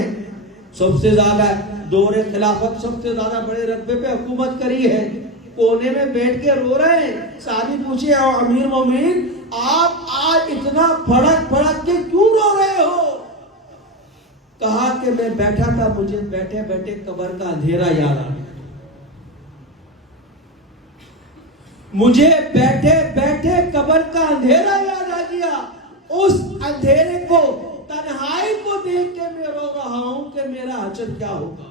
سب سے زیادہ دور خلافت سب سے زیادہ بڑے رتبے پہ حکومت کری ہے. کونے میں بیٹھ کے رو رہے ہیں. صحابی پوچھے امیر مومنین آپ آج اتنا پھڑک کے کیوں رو رہے ہو؟ کہا کہ میں بیٹھا تھا, مجھے بیٹھے بیٹھے قبر کا اندھیرا یاد آ گیا. مجھے بیٹھے بیٹھے قبر کا اندھیرا یاد آ گیا. اس اندھیرے کو, تنہائی کو دیکھ کے میں رو رہا ہوں کہ میرا حشر کیا ہوگا.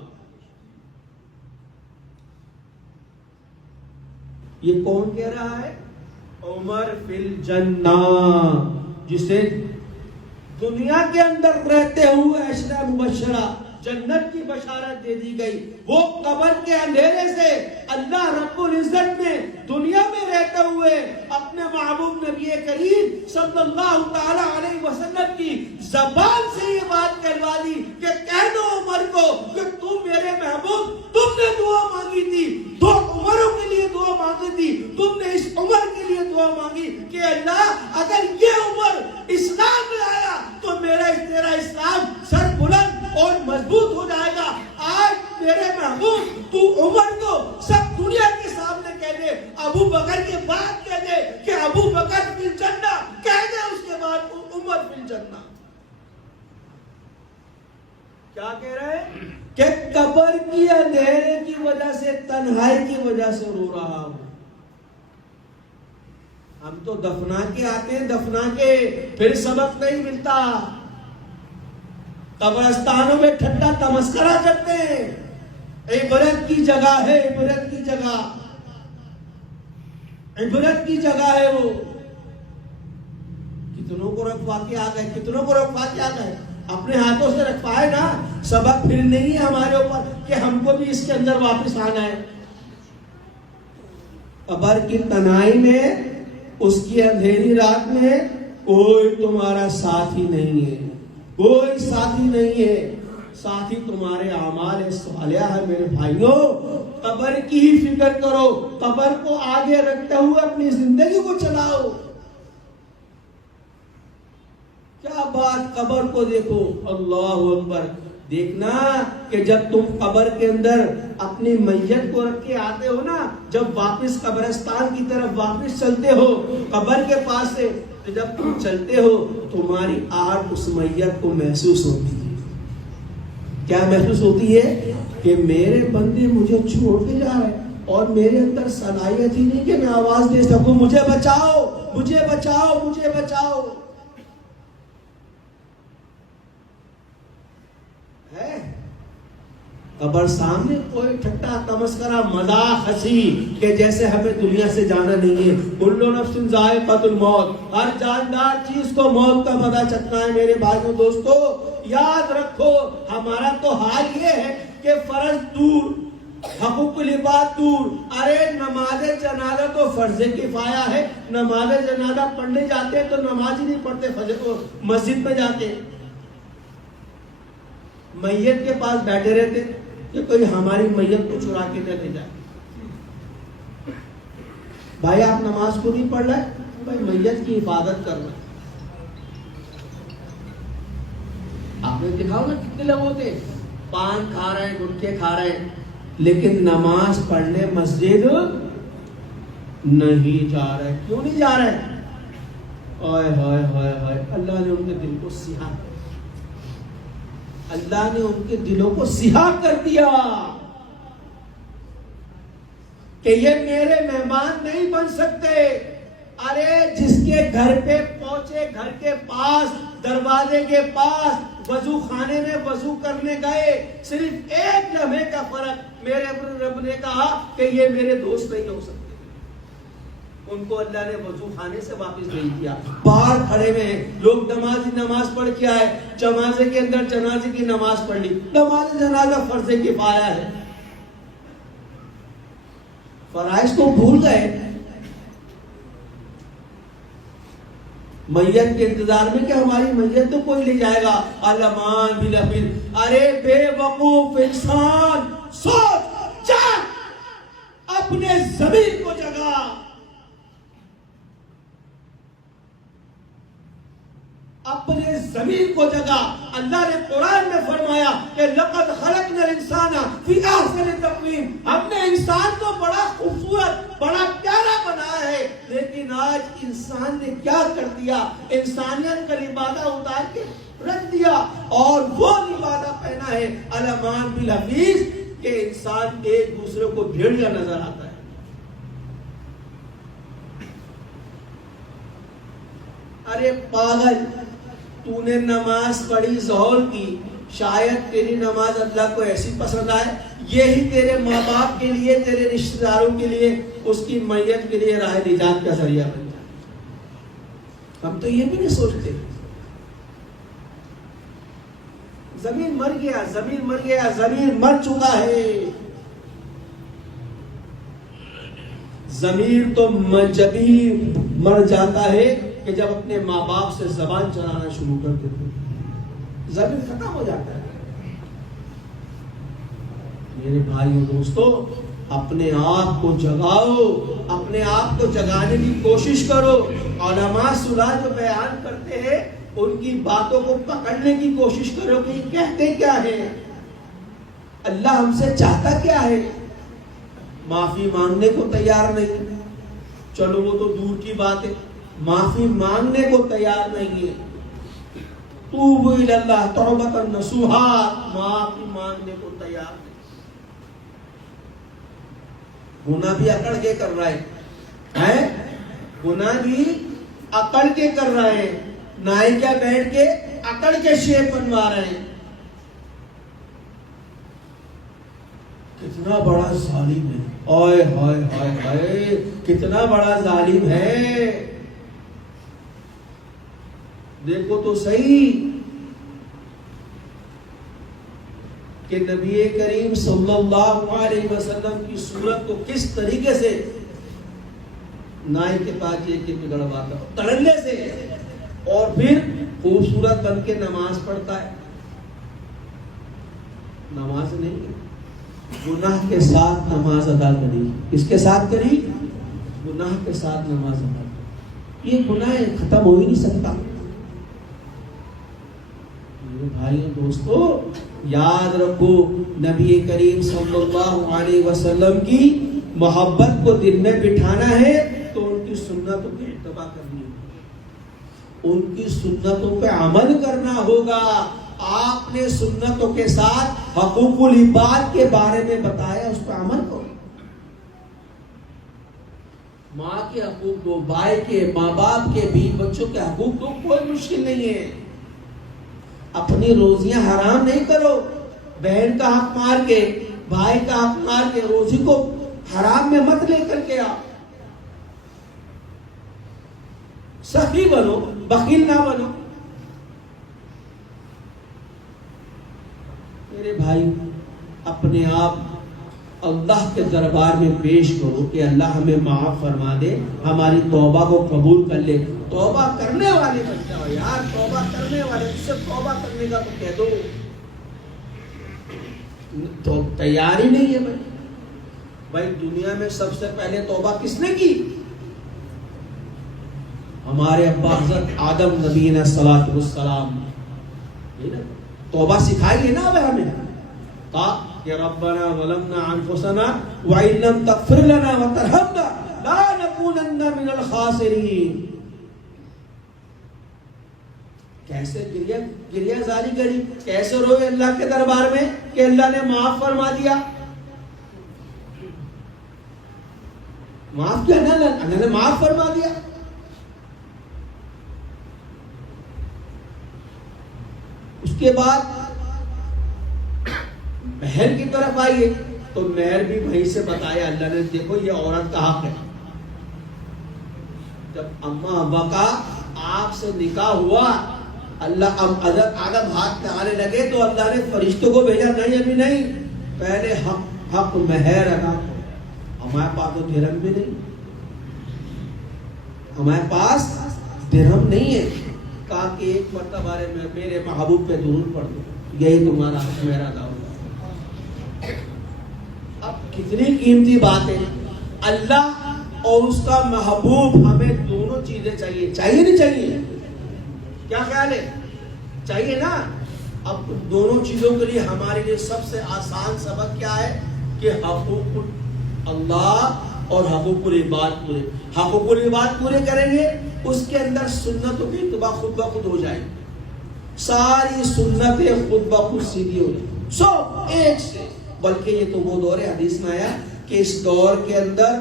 یہ کون کہہ رہا ہے؟ عمر فی الجنہ, جسے دنیا کے اندر رہتے ہوئے عشرہ مبشرہ جنت کی بشارت دے دی گئی. وہ قبر کے اندھیرے سے اللہ رب العزت نے دنیا میں رہتے ہوئے اپنے محبوب نبی کریم صلی اللہ تعالی علیہ وسلم کی زبان سے یہ بات کہلوا دی کہ کہہ دو عمر کو کہ تم میرے محبوب, تم نے دعا مانگی تھی, 2 عمروں کے لیے دعا مانگی تھی, تم نے اس عمر کے لیے دعا مانگی کہ اللہ اگر یہ عمر اسلام میں آیا تو تیرا اسلام سر بلند اور مضبوط ہو جائے گا. آج میرے محبوب تو عمر کو سب دنیا کے سامنے کہہ دے, ابو بکر کے بعد کہہ دے کہ ابو بکر فی الجنہ, کہہ دے اس کے بعد عمر فی الجنہ. کیا کہہ رہے ہیں؟ کہ قبر کی اندھیرے کی وجہ سے, تنہائی کی وجہ سے رو رہا ہوں. ہم تو دفنا کے آتے ہیں, دفنا کے پھر سبق نہیں ملتا. قبرستانوں میں ٹھٹا تمسکرہ کرتے ہیں. عبرت کی جگہ ہے, عبرت کی جگہ, عبرت کی جگہ ہے وہ. کتنوں کو رکھوا کے آ گئے, کتنوں کو رکھوا کے آ گئے. اپنے ہاتھوں سے رکھوائے نا. سبق پھر نہیں ہے ہمارے اوپر کہ ہم کو بھی اس کے اندر واپس آنا ہے. قبر کی تنہائی میں اس کی اندھیری رات میں کوئی تمہارا ساتھی نہیں ہے، کوئی ساتھی نہیں ہے، ساتھی تمہارے اعمال صالحہ ہے۔ میرے بھائیوں، قبر کی ہی فکر کرو، قبر کو آگے رکھتے ہوئے اپنی زندگی کو چلاؤ۔ کیا بات، قبر کو دیکھو، اللہ اکبر۔ دیکھنا کہ جب تم قبر کے اندر اپنی میت کو رکھ کے آتے ہو نا، جب واپس قبرستان کی طرف واپس چلتے ہو قبر کے پاس سے، تو جب تم چلتے ہو تمہاری آہٹ اس میت کو محسوس ہوتی ہے۔ کیا محسوس ہوتی ہے؟ کہ میرے بندے مجھے چھوڑ کے جا رہے ہیں اور میرے اندر صلاحیت ہی نہیں کہ میں آواز دے سکوں، مجھے بچاؤ، مجھے بچاؤ، مجھے بچاؤ۔ ہے قبر سامنے، کوئی ٹھٹا تمسکرہ مذاق ہنسی کہ جیسے ہمیں دنیا سے جانا نہیں ہے۔ کل نفس ذائقۃ الموت، ہر جاندار چیز کو موت کا مزہ چکھنا ہے۔ میرے بھائیوں دوستو، یاد رکھو ہمارا تو حال یہ ہے کہ فرض دور، حقوق العباد دور۔ ارے نماز جنازہ تو فرض کفایہ ہے، نماز جنازہ پڑھنے جاتے ہیں تو نماز ہی نہیں پڑھتے، فجر کو مسجد میں جاتے ہیں، میت کے پاس بیٹھے رہتے کہ کوئی ہماری میت کو چرا کے نہ لے جائے۔ بھائی آپ نماز کو نہیں پڑھ رہے، بھائی میت کی عبادت کر رہے۔ آپ نے دیکھا ہوگا کتنے لوگ ہوتے ہیں پان کھا رہے ہیں، گٹکے کھا رہے ہیں، لیکن نماز پڑھنے مسجد نہیں جا رہے۔ کیوں نہیں جا رہے؟ ہائے ہائے ہائے ہائے، اللہ نے ان کے دل کو سیاہ، اللہ نے ان کے دلوں کو سیاہ کر دیا کہ یہ میرے مہمان نہیں بن سکتے۔ ارے جس کے گھر پہ پہنچے، گھر کے پاس، دروازے کے پاس، وضو خانے میں وضو کرنے گئے، صرف ایک لمحے کا فرق، میرے رب نے کہا کہ یہ میرے دوست نہیں ہو سکتے۔ ان کو اللہ نے وضو خانے سے واپس نہیں کیا، باہر کھڑے ہوئے ہیں لوگ، نماز پڑھ کے آئے، جنازے کے اندر جنازے کی نماز پڑھ لی۔ نماز جنازہ فرض کفایہ ہے، فرائض کو بھول گئے، میت کے انتظار میں کہ ہماری میت تو کوئی لے جائے گا۔ علمان بالافل، ارے بے وقوف انسان، سوچ جاگ، اپنے ضمیر کو جگا۔ اپنے ضمیر کو جگا۔ اللہ نے قرآن میں فرمایا کہ لقد خلقنا الانسان فی احسن تقویم، ہم نے انسان کو بڑا خوبصورت، بڑا پیارا بنایا ہے، لیکن آج انسان نے کیا کر دیا؟ انسانیت کا لبادہ اتار کے رکھ دیا، اور وہ لبادہ پہنا ہے علمان بالحفیظ کہ انسان ایک دوسرے کو بھیڑیا نظر آتا ہے۔ ارے پاگل، تو نے نماز پڑھی ظہر کی، شاید تیری نماز اللہ کو ایسی پسند آئے، یہی تیرے ماں باپ کے لیے، تیرے رشتہ داروں کے لیے، اس کی میت کے لیے راہ نجات کا ذریعہ بن جائے۔ ہم تو یہ بھی نہیں سوچتے۔ زمین مر گیا، زمین مر گیا، زمین مر چکا ہے۔ ضمیر تو جب ہی مر جاتا ہے کہ جب اپنے ماں باپ سے زبان چلانا شروع کر دیتے، ضمیر ختم ہو جاتا ہے۔ میرے بھائیو دوستو، اپنے آپ کو جگاؤ، اپنے آپ کو جگانے کی کوشش کرو۔ علماء صلاح جو بیان کرتے ہیں ان کی باتوں کو پکڑنے کی کوشش کرو کہ یہ کہتے کیا ہے، اللہ ہم سے چاہتا کیا ہے۔ معافی مانگنے کو تیار نہیں، چلو وہ تو دور کی بات ہے، معافی مانگنے کو تیار نہیں ہے۔ توبوا الی اللہ توبۃ نصوحا، معافی مانگنے کو تیار نہیں۔ گناہ بھی اکڑ کے کر رہا ہے، گناہ بھی اکڑ کے کر رہے ہیں، نائی کیا بیٹھ کے اکڑ کے شیپ بنوا رہے ہیں۔ کتنا بڑا ظالم ہے، اوئے ہائے ہائے ہائے، کتنا بڑا ظالم ہے۔ دیکھو تو صحیح کہ نبی کریم صلی اللہ علیہ وسلم کی صورت کو کس طریقے سے نائی کے پاس یہ کہ گڑباتا تڑنے سے، اور پھر خوبصورت بن کے نماز پڑھتا ہے. نماز نہیں، گناہ کے ساتھ نماز ادا کری. کس کے ساتھ کری؟ گناہ کے ساتھ نماز ادا کری. یہ گناہ ختم ہو ہی نہیں سکتا. میرے بھائیوں دوستو، یاد رکھو نبی کریم صلی اللہ علیہ وسلم کی محبت کو دل میں بٹھانا ہے تو ان کی سنتوں کی اتباع کرنی ہوگی، ان کی سنتوں پہ عمل کرنا ہوگا. آپ نے سنتوں کے ساتھ حقوق العباد کے بارے میں بتایا، اس پہ عمل کرو. ماں کے حقوق دو، بھائی کے، ماں باپ کے، بیوی بچوں کے حقوق دو، کوئی مشکل نہیں ہے. اپنی روزیاں حرام نہیں کرو. بہن کا حق مار کے، بھائی کا حق مار کے روزی کو حرام میں مت لے کر کے آؤ. سخی بنو، بخیل نہ بنو. میرے بھائی، اپنے آپ اللہ کے دربار میں پیش کرو کہ اللہ ہمیں معاف فرما دے، ہماری توبہ کو قبول کر لے. توبہ کرنے والے بن جاؤ یار، توبہ کرنے والے. اس سے توبہ کرنے کا تو کہہ دو، تو تیاری نہیں ہے بھائی. دنیا میں سب سے پہلے توبہ کس نے کی؟ ہمارے ابا حضرت آدم نبی علیہ الصلوۃ والسلام. توبہ سکھائی ہے نا ہمیں، کہا کہ ربنا ظلمنا انفسنا وان لم تغفر لنا وترحمنا لا نكونن من الخاسرین. کیسے گریہ زاری کری، کیسے روئے اللہ کے دربار میں کہ اللہ نے معاف فرما دیا. معاف کیا نا، اللہ نے معاف فرما دیا. اس کے بعد مہر کی طرف آئیے تو مہر بھی وہیں سے بتایا اللہ نے، دیکھو یہ عورت کا حق ہے. جب اماں ابا کا آپ سے نکاح ہوا، اللہ حضرت آدم ہاتھ لگانے لگے تو اللہ نے فرشتوں کو بھیجا، نہیں ابھی نہیں، پہلے حق مہر ادا کرو. ہمارے پاس تو درہم بھی نہیں، ہمارے پاس درہم نہیں ہے. کہا کہ ایک مرتبہ میرے محبوب پہ درود پڑھ دو، یہی تمہارا حق مہر ادا ہوگا. اب کتنی قیمتی بات ہے. اللہ اور اس کا محبوب، ہمیں دونوں چیزیں چاہیے. چاہیے نہیں چاہیے؟ کیا خیال ہے؟ چاہیے نا. اب دونوں چیزوں کے لیے ہمارے لیے سب سے آسان سبق کیا ہے کہ حقوق اللہ اور حقوق العباد پورے. حقوق العباد پورے کریں گے، اس کے اندر سنتوں کی اتباع خود بخود ہو جائے. ساری سنتیں خود بخود سیدھی ہو جائیں، سب ایک سے. بلکہ یہ تو وہ دور ہے، حدیث میں آیا کہ اس دور کے اندر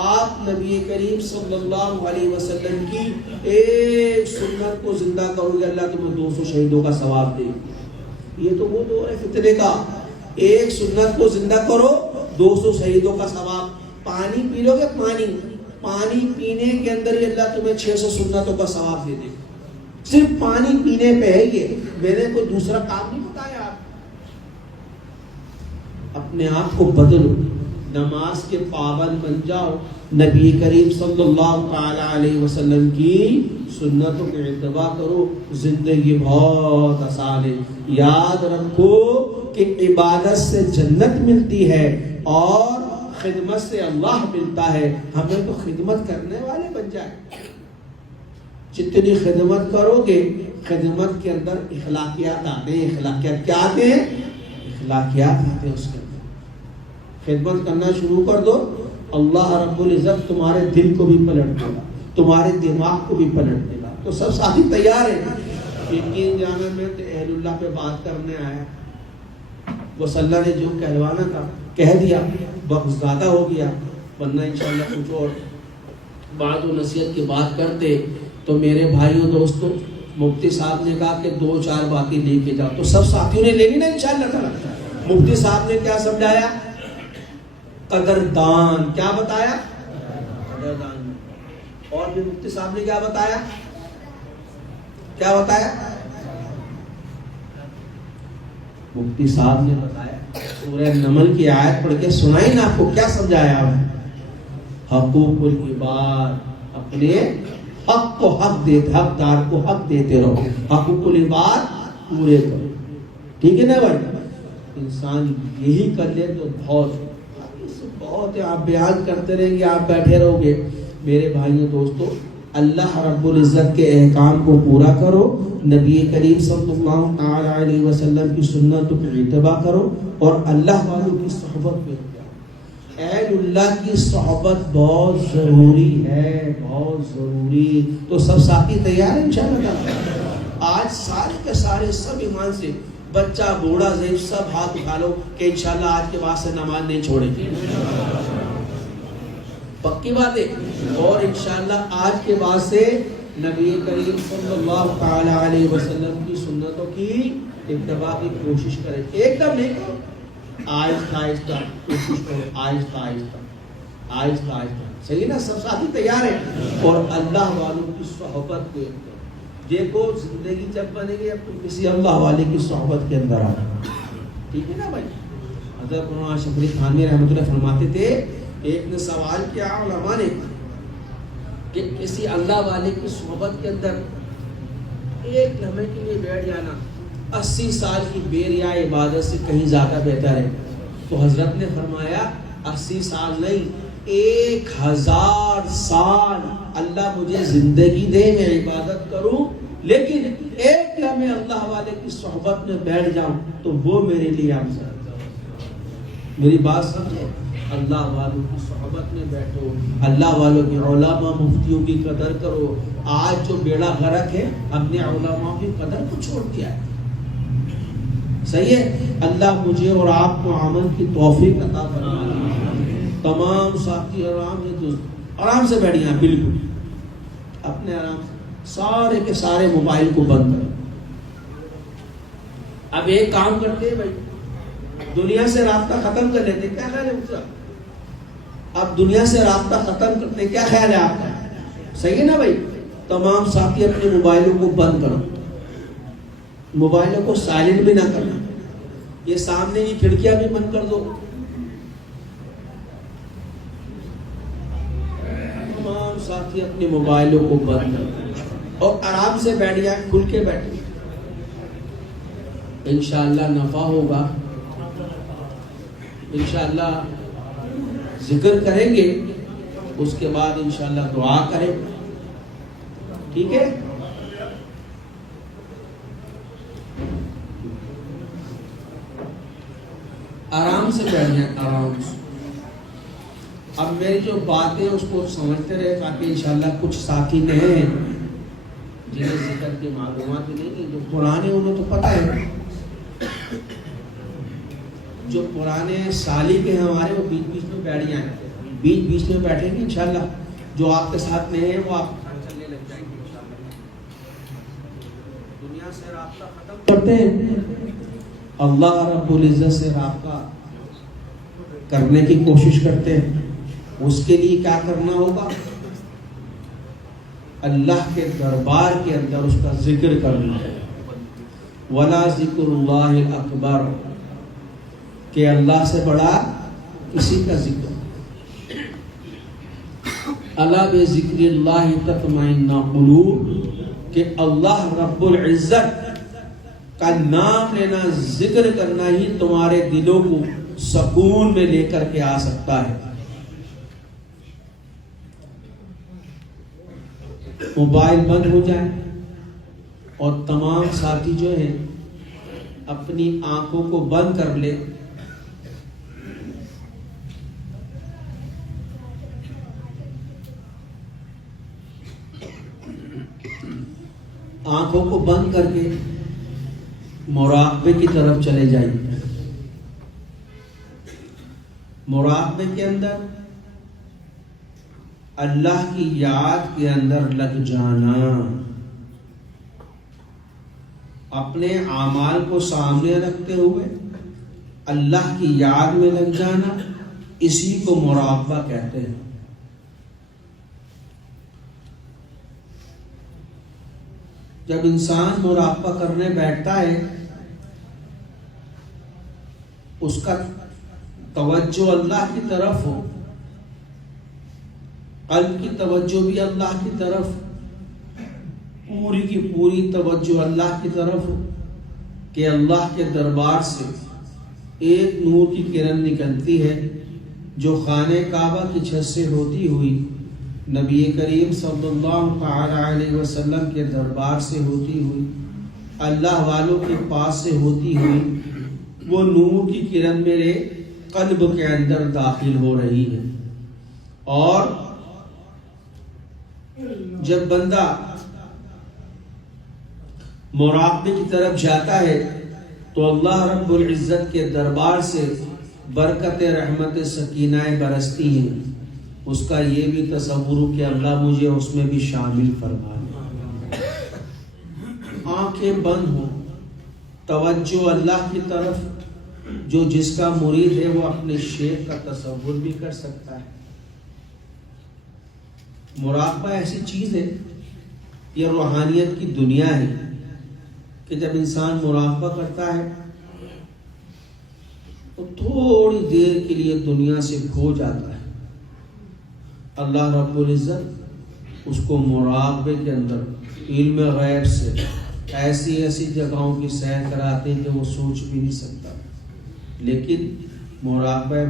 آپ نبی کریم صلی اللہ علیہ وسلم کی ایک سنت کو زندہ کرو گے، اللہ تمہیں 200 شہیدوں کا ثواب دے. یہ تو وہ دور ہے فتنے کا. ایک سنت کو زندہ کرو، 200 شہیدوں کا ثواب. پانی پی لو گے، پانی پینے کے اندر ہی اللہ تمہیں 600 سنتوں کا ثواب دے دے. صرف پانی پینے پہ ہے یہ، میں نے کوئی دوسرا کام نہیں بتایا. اپنے آپ کو بدلو، نماز کے پابند بن جاؤ. نبی کریم صلی اللہ تعالی علیہ وسلم کی سنتوں کی اتباع کرو. زندگی بہت آسان ہے. یاد رکھو کہ عبادت سے جنت ملتی ہے اور خدمت سے اللہ ملتا ہے. ہمیں تو خدمت کرنے والے بن جائیں. جتنی خدمت کرو گے، خدمت کے اندر اخلاقیات آتے ہیں. اخلاقیات کیا آتے ہیں؟ اخلاقیات آتے ہیں. اس کے اندر خدمت کرنا شروع کر دو، اللہ رب العزت تمہارے دل کو بھی پلٹ دے گا، تمہارے دماغ کو بھی پلٹ دے گا. تو سب ساتھی تیار ہیں. یقین جانا میں تو اہل اللہ پہ بات کرنے آیا، وہ صلی اللہ نے جو کہلوانا تھا کہہ دیا. وقت زیادہ ہو گیا، ورنہ انشاءاللہ کچھ اور بات و نصیحت کی بات کرتے. تو میرے بھائیوں دوستوں، مفتی صاحب نے کہا کہ 2-4 باتیں لے کے جاؤ، تو سب ساتھیوں نے لے لی نا انشاءاللہ تعالی. مفتی صاحب نے کیا سمجھایا؟ قدردان. کیا بتایا؟ قدردان. اور بھی مفتی صاحب نے کیا بتایا؟ کیا بتایا؟ مفتی صاحب نے بتایا سورہ نمل کی آیت پڑھ کے سنائی نا آپ کو، کیا سمجھایا؟ حقوق العباد، اپنے حق کو حق دیتے، حقدار کو حق دیتے رہو، حقوق العباد پورے کرو، ٹھیک ہے نا بھائی؟ انسان یہی کر لے تو بہت ہے، آپ بیان کرتے رہیں گے، آپ بیٹھے رہو گے۔ میرے بھائیوں دوستو، اللہ رب العزت کے احکام کو پورا کرو، نبی کریم صلی اللہ تعالی علیہ وسلم کی سنتوں پر اتباع کرو، اور اللہ والوں کی صحبت میں جاؤ۔ اہل اللہ کی صحبت بہت ضروری ہے، بہت ضروری۔ تو سب ساتھی تیار ہیں انشاءاللہ؟ آج سارے کے سارے سب ایمان سے، بچہ بوڑھا ضعیف سب ہاتھ اٹھا لو کہ انشاءاللہ آج کے بعد سے نماز نہیں چھوڑیں گے، پکی بات ہے۔ اور انشاءاللہ آج کے بعد سے نبی کریم صلی اللہ تعالی علیہ وسلم کی سنتوں کی اتباع کی کوشش کریں، ایک دم نہیں کرو، آہستہ آہستہ کوشش کرو، آہستہ آہستہ آہستہ آہستہ، صحیح نا؟ سب ساتھی تیار ہیں؟ اور اللہ والوں کی صحبت کو دیکھو، زندگی جب بنے گی اب تم کسی اللہ والے کی صحبت کے اندر آنا، ٹھیک ہے نا بھائی؟ حضرت مولانا شفیع تھانوی رحمۃ اللہ فرماتے تھے، ایک نے سوال کیا علماء نے کہ کسی اللہ والے کی صحبت کے اندر ایک لمحے کے لیے بیٹھ جانا 80 سال کی بیر یا عبادت سے کہیں زیادہ بہتر ہے۔ تو حضرت نے فرمایا 80 سال نہیں، 1000 سال اللہ مجھے زندگی دے، میں عبادت کروں، لیکن ایک لمحے اللہ والے کی صحبت میں بیٹھ جاؤں تو وہ میرے لیے افضل۔ میری بات سمجھے؟ اللہ والوں کی صحبت میں بیٹھو، اللہ والوں کے علماء مفتیوں کی قدر کرو۔ آج جو بیڑا غرق ہے اپنے علماء کی قدر کو چھوڑ دیا ہے، صحیح ہے؟ اللہ مجھے اور آپ کو عمل کی توفیق عطا فرمائے۔ تمام ساتھی آرام سے بیٹھ جائیں، بالکل اپنے آرام سے، سارے کے سارے موبائل کو بند کرو۔ اب ایک کام کرتے ہیں بھائی، دنیا سے رابطہ ختم کر لیتے، کیا خیال ہے اس کا؟ اب دنیا سے رابطہ ختم کرتے، کیا خیال ہے آپ کا؟ صحیح ہے نا بھائی؟ تمام ساتھی اپنے موبائلوں کو بند کرو، موبائلوں کو سائلنٹ بھی نہ کرنا، یہ سامنے کی کھڑکیاں بھی بند کر دو، تمام ساتھی اپنے موبائلوں کو بند کرو اور آرام سے بیٹھ جائیں، کھل کے بیٹھیں، انشاءاللہ نفع ہوگا، انشاءاللہ ذکر کریں گے، اس کے بعد انشاءاللہ دعا کریں، ٹھیک ہے؟ آرام سے بیٹھ جائیں، آرام سے۔ اب میری جو باتیں اس کو سمجھتے رہے، تاکہ انشاءاللہ کچھ ساتھی نہیں ہیں جنہیں ذکر کی معلومات بھی نہیں، جو پرانے انہیں تو پتہ ہے، جو پرانے سالی کے ہمارے وہ بیچ بیچ میں بیٹھ جائیں، بیچ بیچ میں بیٹھیں گے انشاءاللہ، جو آپ کے ساتھ نہیں ہیں وہ آپ چلنے لگ جائیں گے انشاءاللہ۔ دنیا سے رابطہ ختم کرتے ہیں، اللہ رب العزت سے رابطہ کرنے کی کوشش کرتے ہیں۔ اس کے لیے کیا کرنا ہوگا؟ اللہ کے دربار کے اندر اس کا ذکر کرنا ہے، وَلَا ذِكْرُ اللَّهِ أَكْبَرُ، کہ اللہ سے بڑا کسی کا ذکر۔ الا بذکر اللہ تطمئن القلوب، کہ اللہ رب العزت کا نام لینا، ذکر کرنا ہی تمہارے دلوں کو سکون میں لے کر کے آ سکتا ہے۔ موبائل بند ہو جائے اور تمام ساتھی جو ہیں اپنی آنکھوں کو بند کر لے، آنکھوں کو بند کر کے مراقبے کی طرف چلے جائیے۔ مراقبے کے اندر اللہ کی یاد کے اندر لگ جانا، اپنے اعمال کو سامنے رکھتے ہوئے اللہ کی یاد میں لگ جانا، اسی کو مراقبہ کہتے ہیں۔ جب انسان مراقبہ کرنے بیٹھتا ہے، اس کا توجہ اللہ کی طرف ہو، قلب کی توجہ بھی اللہ کی طرف، پوری کی پوری توجہ اللہ کی طرف ہو کہ اللہ کے دربار سے ایک نور کی کرن نکلتی ہے جو خانہ کعبہ کی چھت سے ہوتی ہوئی نبی کریم صلی اللہ تعالی علیہ وسلم کے دربار سے ہوتی ہوئی اللہ والوں کے پاس سے ہوتی ہوئی وہ نور کی کرن میرے قلب کے اندر داخل ہو رہی ہے۔ اور جب بندہ مراقبے کی طرف جاتا ہے تو اللہ رب العزت کے دربار سے برکت رحمت سکینہ برستی ہیں۔ اس کا یہ بھی تصور ہو کہ اللہ مجھے اس میں بھی شامل فرما لے۔ آنکھیں بند ہو، توجہ اللہ کی طرف، جو جس کا مرید ہے وہ اپنے شیخ کا تصور بھی کر سکتا ہے۔ مراقبہ ایسی چیز ہے، یہ روحانیت کی دنیا ہے کہ جب انسان مراقبہ کرتا ہے تو تھوڑی دیر کے لیے دنیا سے کھو جاتا ہے۔ اللہ رب العزت اس کو مراقبے کے اندر علم غیب سے ایسی ایسی جگہوں کی سیر کراتے کہ وہ سوچ بھی نہیں سکتا، لیکن مراقبہ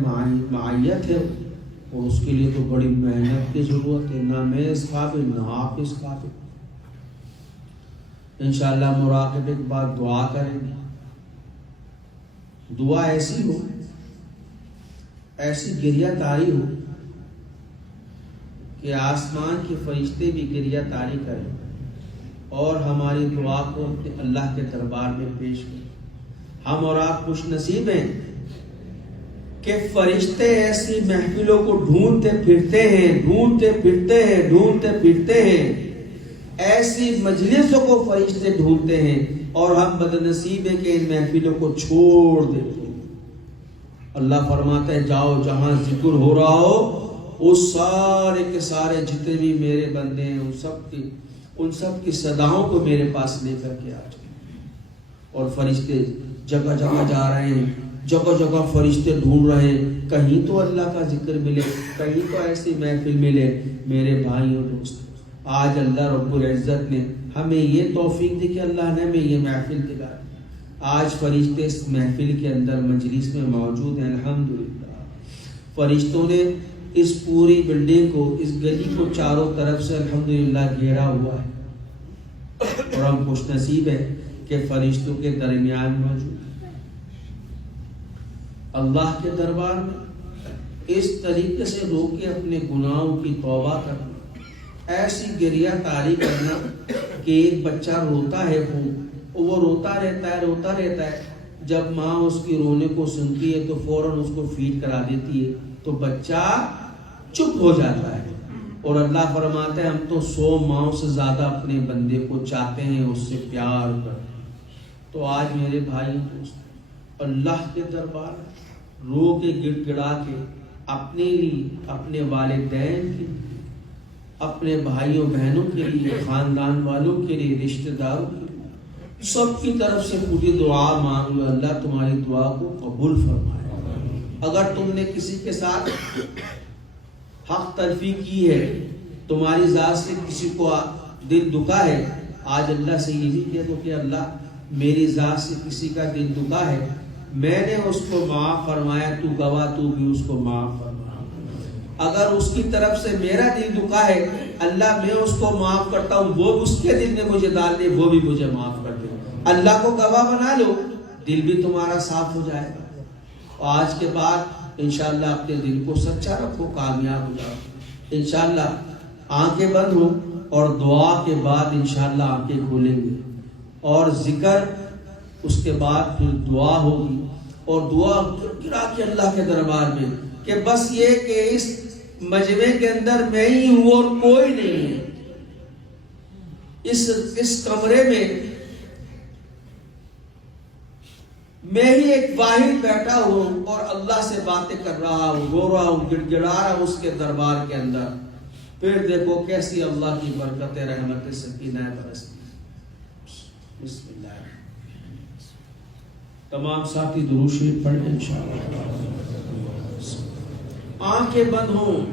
معیت ہے اور اس کے لیے تو بڑی محنت کی ضرورت ہے، نہ میں اس قابل نہ آپ اس قابل۔ انشاءاللہ مراقبے کے بعد دعا کریں گے، دعا ایسی ہو، ایسی گریہ تاری ہو کہ آسمان کے فرشتے بھی گریہ تاری کریں اور ہماری دعا کو اللہ کے دربار میں پیش کریں۔ ہم اور آپ خوش نصیب ہیں کہ فرشتے ایسی محفلوں کو ڈھونڈتے پھرتے ہیں، ایسی مجلسوں کو فرشتے ڈھونڈتے ہیں، اور ہم بدنصیب ہیں کہ ان محفلوں کو چھوڑ دیتے ہیں۔ اللہ فرماتا ہے جاؤ جہاں ذکر ہو رہا ہو اس سارے کے سارے جتنے بھی میرے بندے ہیں ان سب کی صداؤں کو میرے پاس لے کر کے آ جائیں۔ اور فرشتے جگہ جگہ جا رہے ہیں، جگہ جگہ فرشتے ڈھونڈ رہے ہیں، کہیں تو اللہ کا ذکر ملے، کہیں تو ایسی محفل ملے۔ میرے بھائی اور دوست، آج اللہ رب العزت نے ہمیں یہ توفیق دی کہ اللہ نے ہمیں یہ محفل دلا۔ آج فرشتے اس محفل کے اندر مجلس میں موجود ہیں، الحمدللہ۔ فرشتوں نے اس پوری بلڈنگ کو، اس گلی کو چاروں طرف سے الحمدللہ گھیرا ہوا ہے، اور ہم خوش نصیب ہیں کہ فرشتوں کے درمیان موجود ہیں۔ اللہ کے دربار میں اس طریقے سے رو کے اپنے گناہوں کی توبہ کرنا، ایسی گریہ تاری کرنا کہ ایک بچہ روتا ہے، وہ روتا رہتا ہے، جب ماں اس کی رونے کو سنتی ہے تو فوراً اس کو فیڈ کرا دیتی ہے تو بچہ چپ ہو جاتا ہے۔ اور اللہ فرماتا ہے ہم تو 100 ماؤں سے زیادہ اپنے بندے کو چاہتے ہیں، اس سے پیار کرتے ہیں۔ تو آج میرے بھائی دوست، اللہ کے دربار رو کے گڑ گڑا کے اپنے لیے، اپنے والدین کے، اپنے بھائیوں بہنوں کے لیے، خاندان والوں کے لیے، رشتہ داروں کے لیے، سب کی طرف سے پوری دعا مانگ لو، اللہ تمہاری دعا کو قبول فرمائے۔ اگر تم نے کسی کے ساتھ حق تلفی کی ہے، تمہاری ذات سے کسی کو دل دکھا ہے، آج اللہ سے یہ بھی کہہ دو کہ اللہ میری ذات سے کسی کا دل دکھا ہے، میں نے اس کو معاف فرمایا، تو گواہ، تو بھی اس کو معاف فرما۔ اگر اس کی طرف سے میرا دل دکھا ہے، اللہ میں اس کو معاف کرتا ہوں، وہ اس کے دل میں مجھے ڈال دے، وہ بھی مجھے معاف کر دے۔ اللہ کو گواہ بنا لو، دل بھی تمہارا صاف ہو جائے گا۔ آج کے بعد انشاءاللہ اپنے دل کو سچا رکھو، کامیاب ہو جاؤ۔ انشاءاللہ آنکھیں بند ہو اور دعا کے بعد انشاءاللہ آنکھیں کھولیں گے، اور ذکر اس کے بعد پھر دعا ہوگی، اور دعا گرا کے اللہ کے دربار میں کہ بس یہ کہ اس مجمع کے اندر میں ہی ہوں اور کوئی نہیں ہے، اس کمرے میں میں ہی ایک واحد بیٹھا ہوں اور اللہ سے باتیں کر رہا ہوں، رو رہا ہوں، گڑ گڑا رہا ہوں اس کے دربار کے اندر۔ پھر دیکھو کیسی اللہ کی برکت رحمت سکینہ برستی۔ بسم اللہ۔ تمام ساتھی درود شریف پڑھیں انشاءاللہ۔ آنکھیں بند ہوں،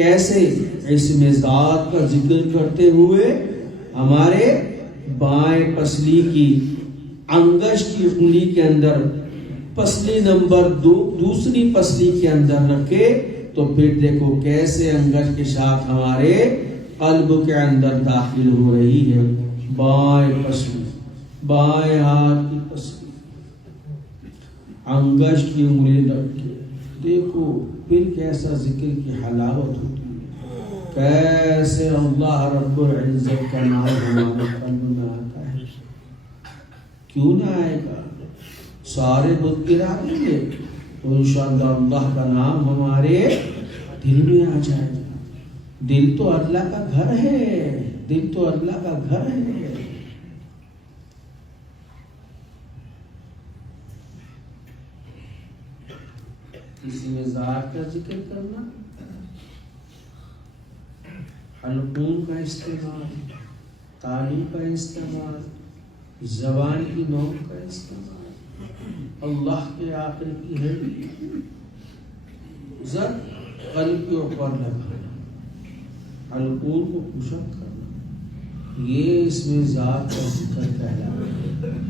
کیسے اسم ذات کا ذکر کرتے ہوئے ہمارے بائیں پسلی کی انگشت کی انگلی کے اندر پسلی نمبر دوسری پسلی کے اندر رکھے، تو پھر دیکھو کیسے انگشت کے ساتھ ہمارے قلب کے اندر داخل ہو رہی ہے۔ بائیں پسلی، بائیں ہاتھ کی پسلی، انگشت کی انگلی رکھ کے دیکھو پھر کیسا ذکر کی حلاوت ہوتی ہے، کیسے اللہ رب العزت کا نام ہمارے قلب میں آتا ہے۔ کیوں نہ آئے گا؟ سارے بت گرا دیں گے تو انشاءاللہ اللہ کا نام ہمارے دل میں آ جائے گا۔ دل تو اللہ کا گھر ہے، دل تو اللہ کا گھر ہے۔ کسی میں ذات کا ذکر کرنا، حلقوں کا استعمال، تالی کا استعمال، زبان کی نوک کا استعمال، اللہ کے آخر کی ہے زد قلب کے اوپر لگانا، حلقوں کو خشک کرنا، یہ اس میں ذات کا ذکر کہلاتا ہے۔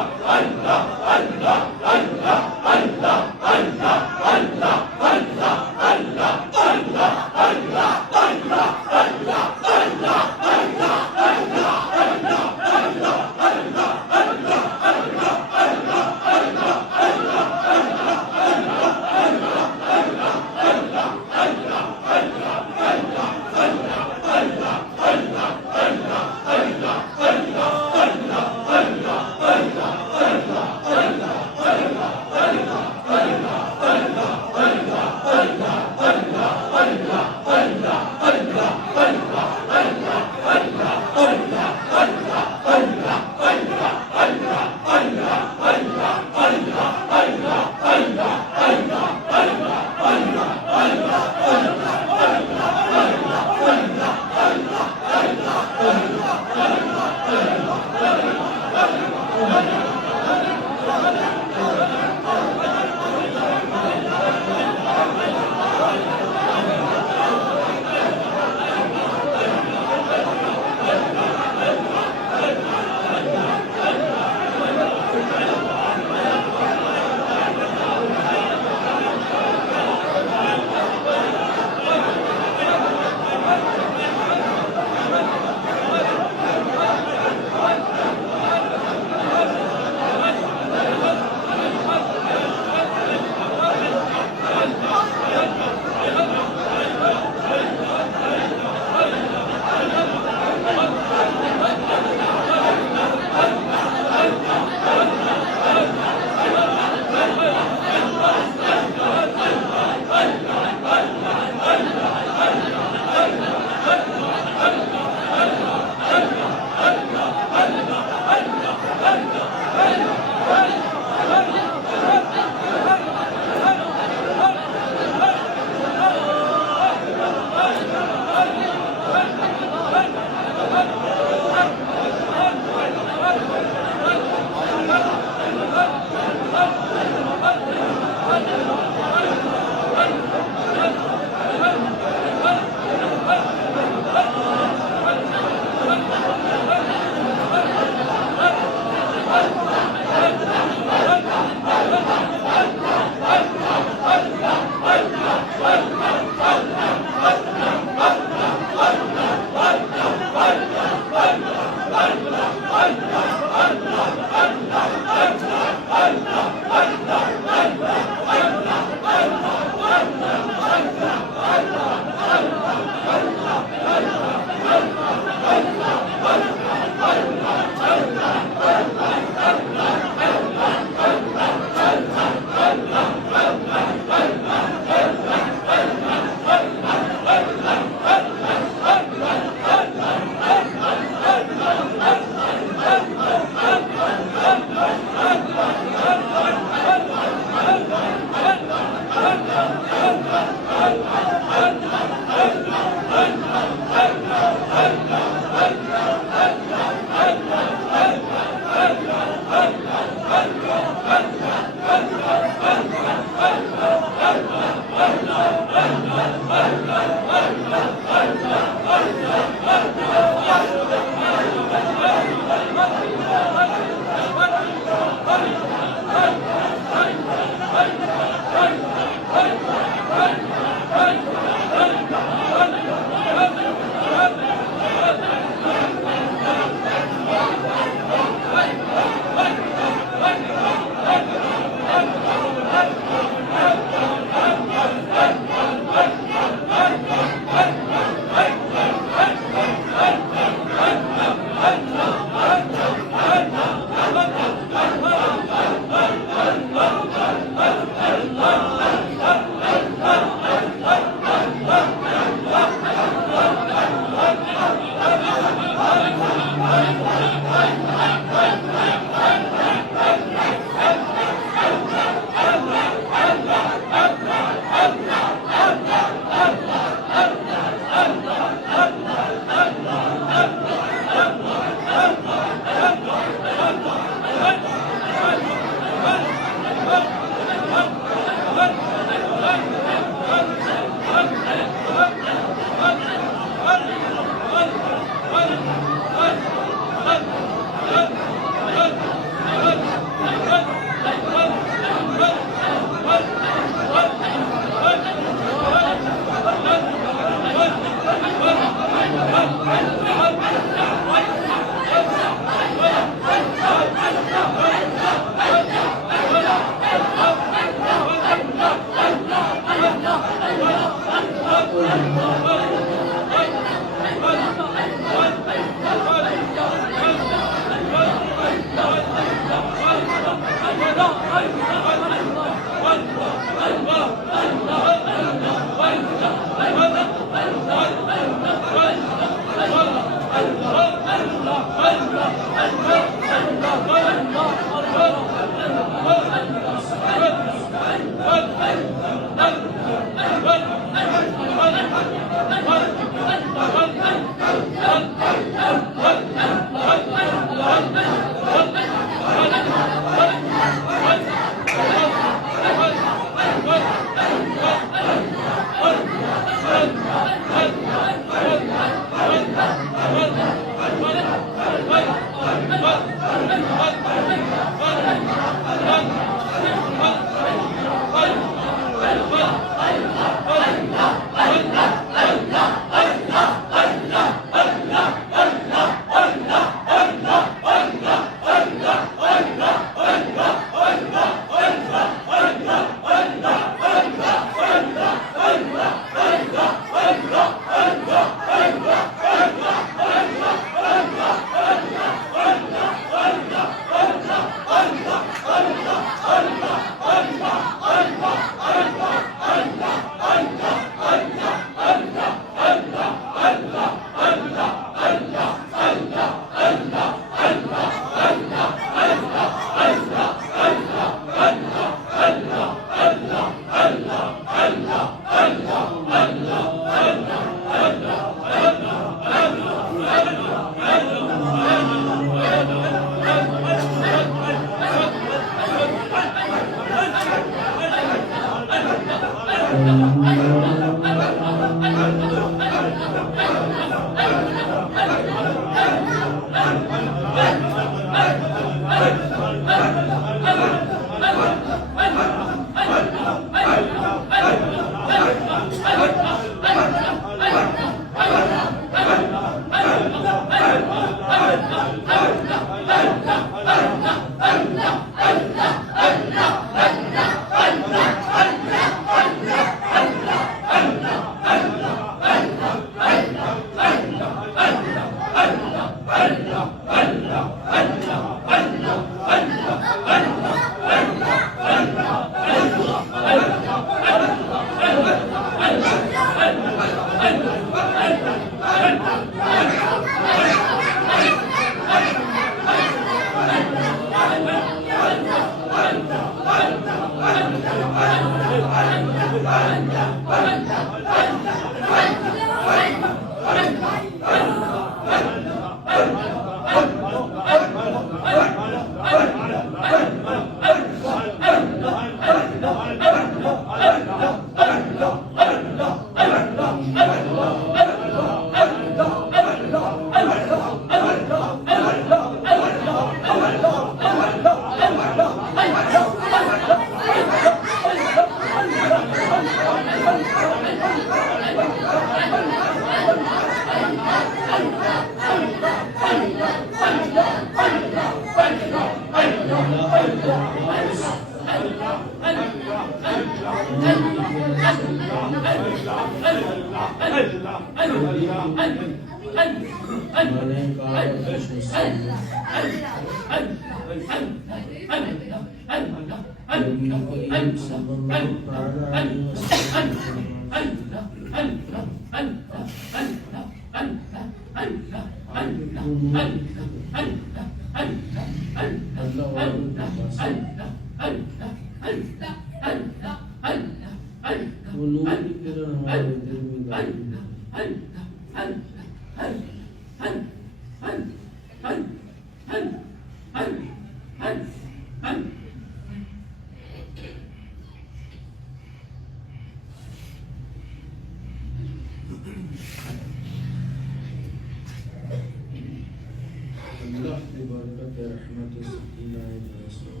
اللہ کی برکت رحمت سکینہ رسول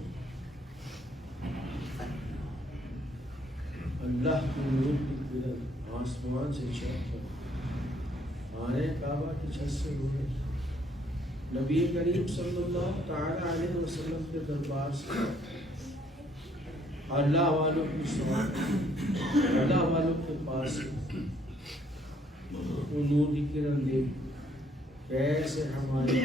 اللہ کی نور کی کرن آسمان سے چھت پر آنے کعبہ کی چھت سے ہوئے نبی کریم صلی اللہ تعالی علیہ وسلم کے دربار سے اللہ والوں کی سوال اللہ والوں کے پاس وہ نور کی کرن دیکھ کیسے ہمارے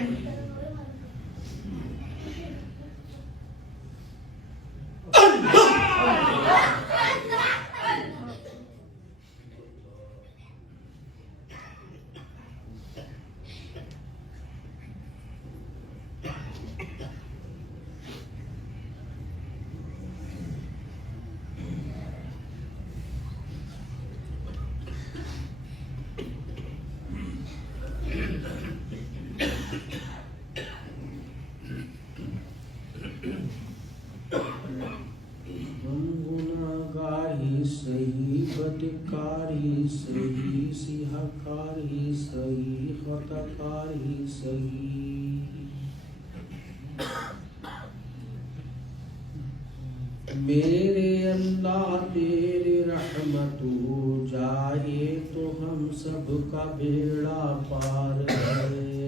بدکار ہی صحیح سیاہکار ہی صحیح خطاکار ہی صحیح میرے اللہ تیرے رحمت ہو جائے تو ہم سب کا بیڑا پار ہے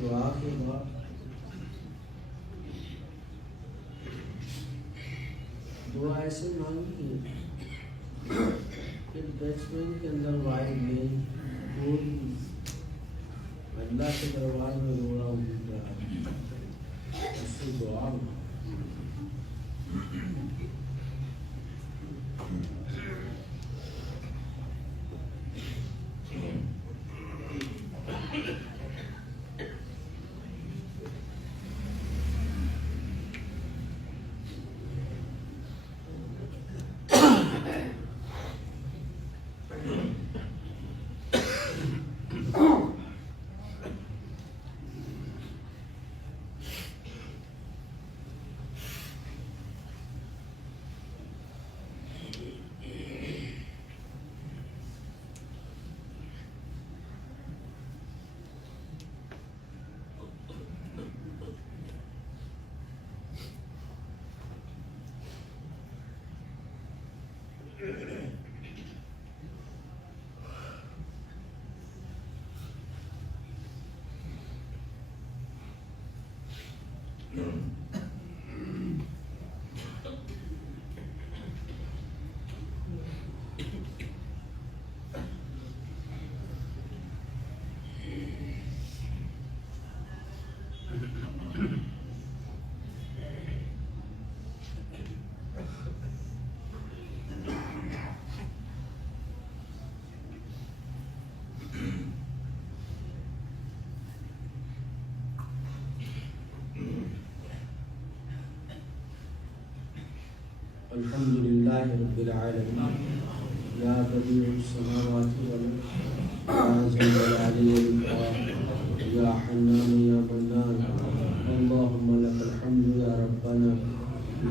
دعا کے بعد دعا ایسے مانگی ہے کہ بیٹسمین کے اندر وائڈ میں کوئی اللہ کے دربار میں روڑا اٹھ رہا ہے اس سے دعا الحمد للہ رب العالمین یا بدیع السماوات والارض یا ذا الجلال والاکرام یا حنان یا منان اللهم لك الحمد یا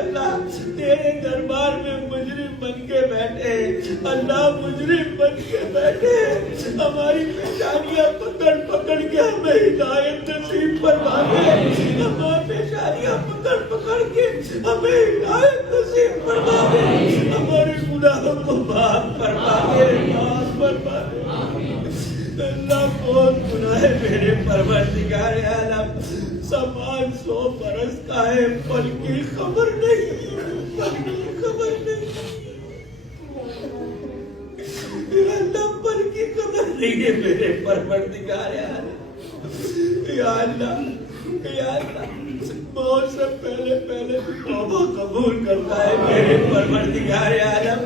اللہ تیرے دربار میں مجرم بن کے بیٹھے، اللہ مجرم بن کے بیٹھے، ہماری پیشانیاں پکڑ پکڑ کے ہمیں ہدایت نصیب فرما دے، ہماری پیشانیاں پکڑ پکڑ کے ہمیں ہدایت نصیب فرما دے، ہمارے گناہوں کو معاف فرما دے، معاف فرما دے۔ اللہ بہت گناہ ہے میرے پروردگار عالم، سامان 100 برس کا ہے، پل کی خبر نہیں، پل کی خبر نہیں، اللہ پل کی خبر نہیں ہے میرے پروردگار عالم۔ یا اللہ یا اللہ موت سے پہلے پہلے توبہ قبول کرتا ہے میرے پروردگار عالم،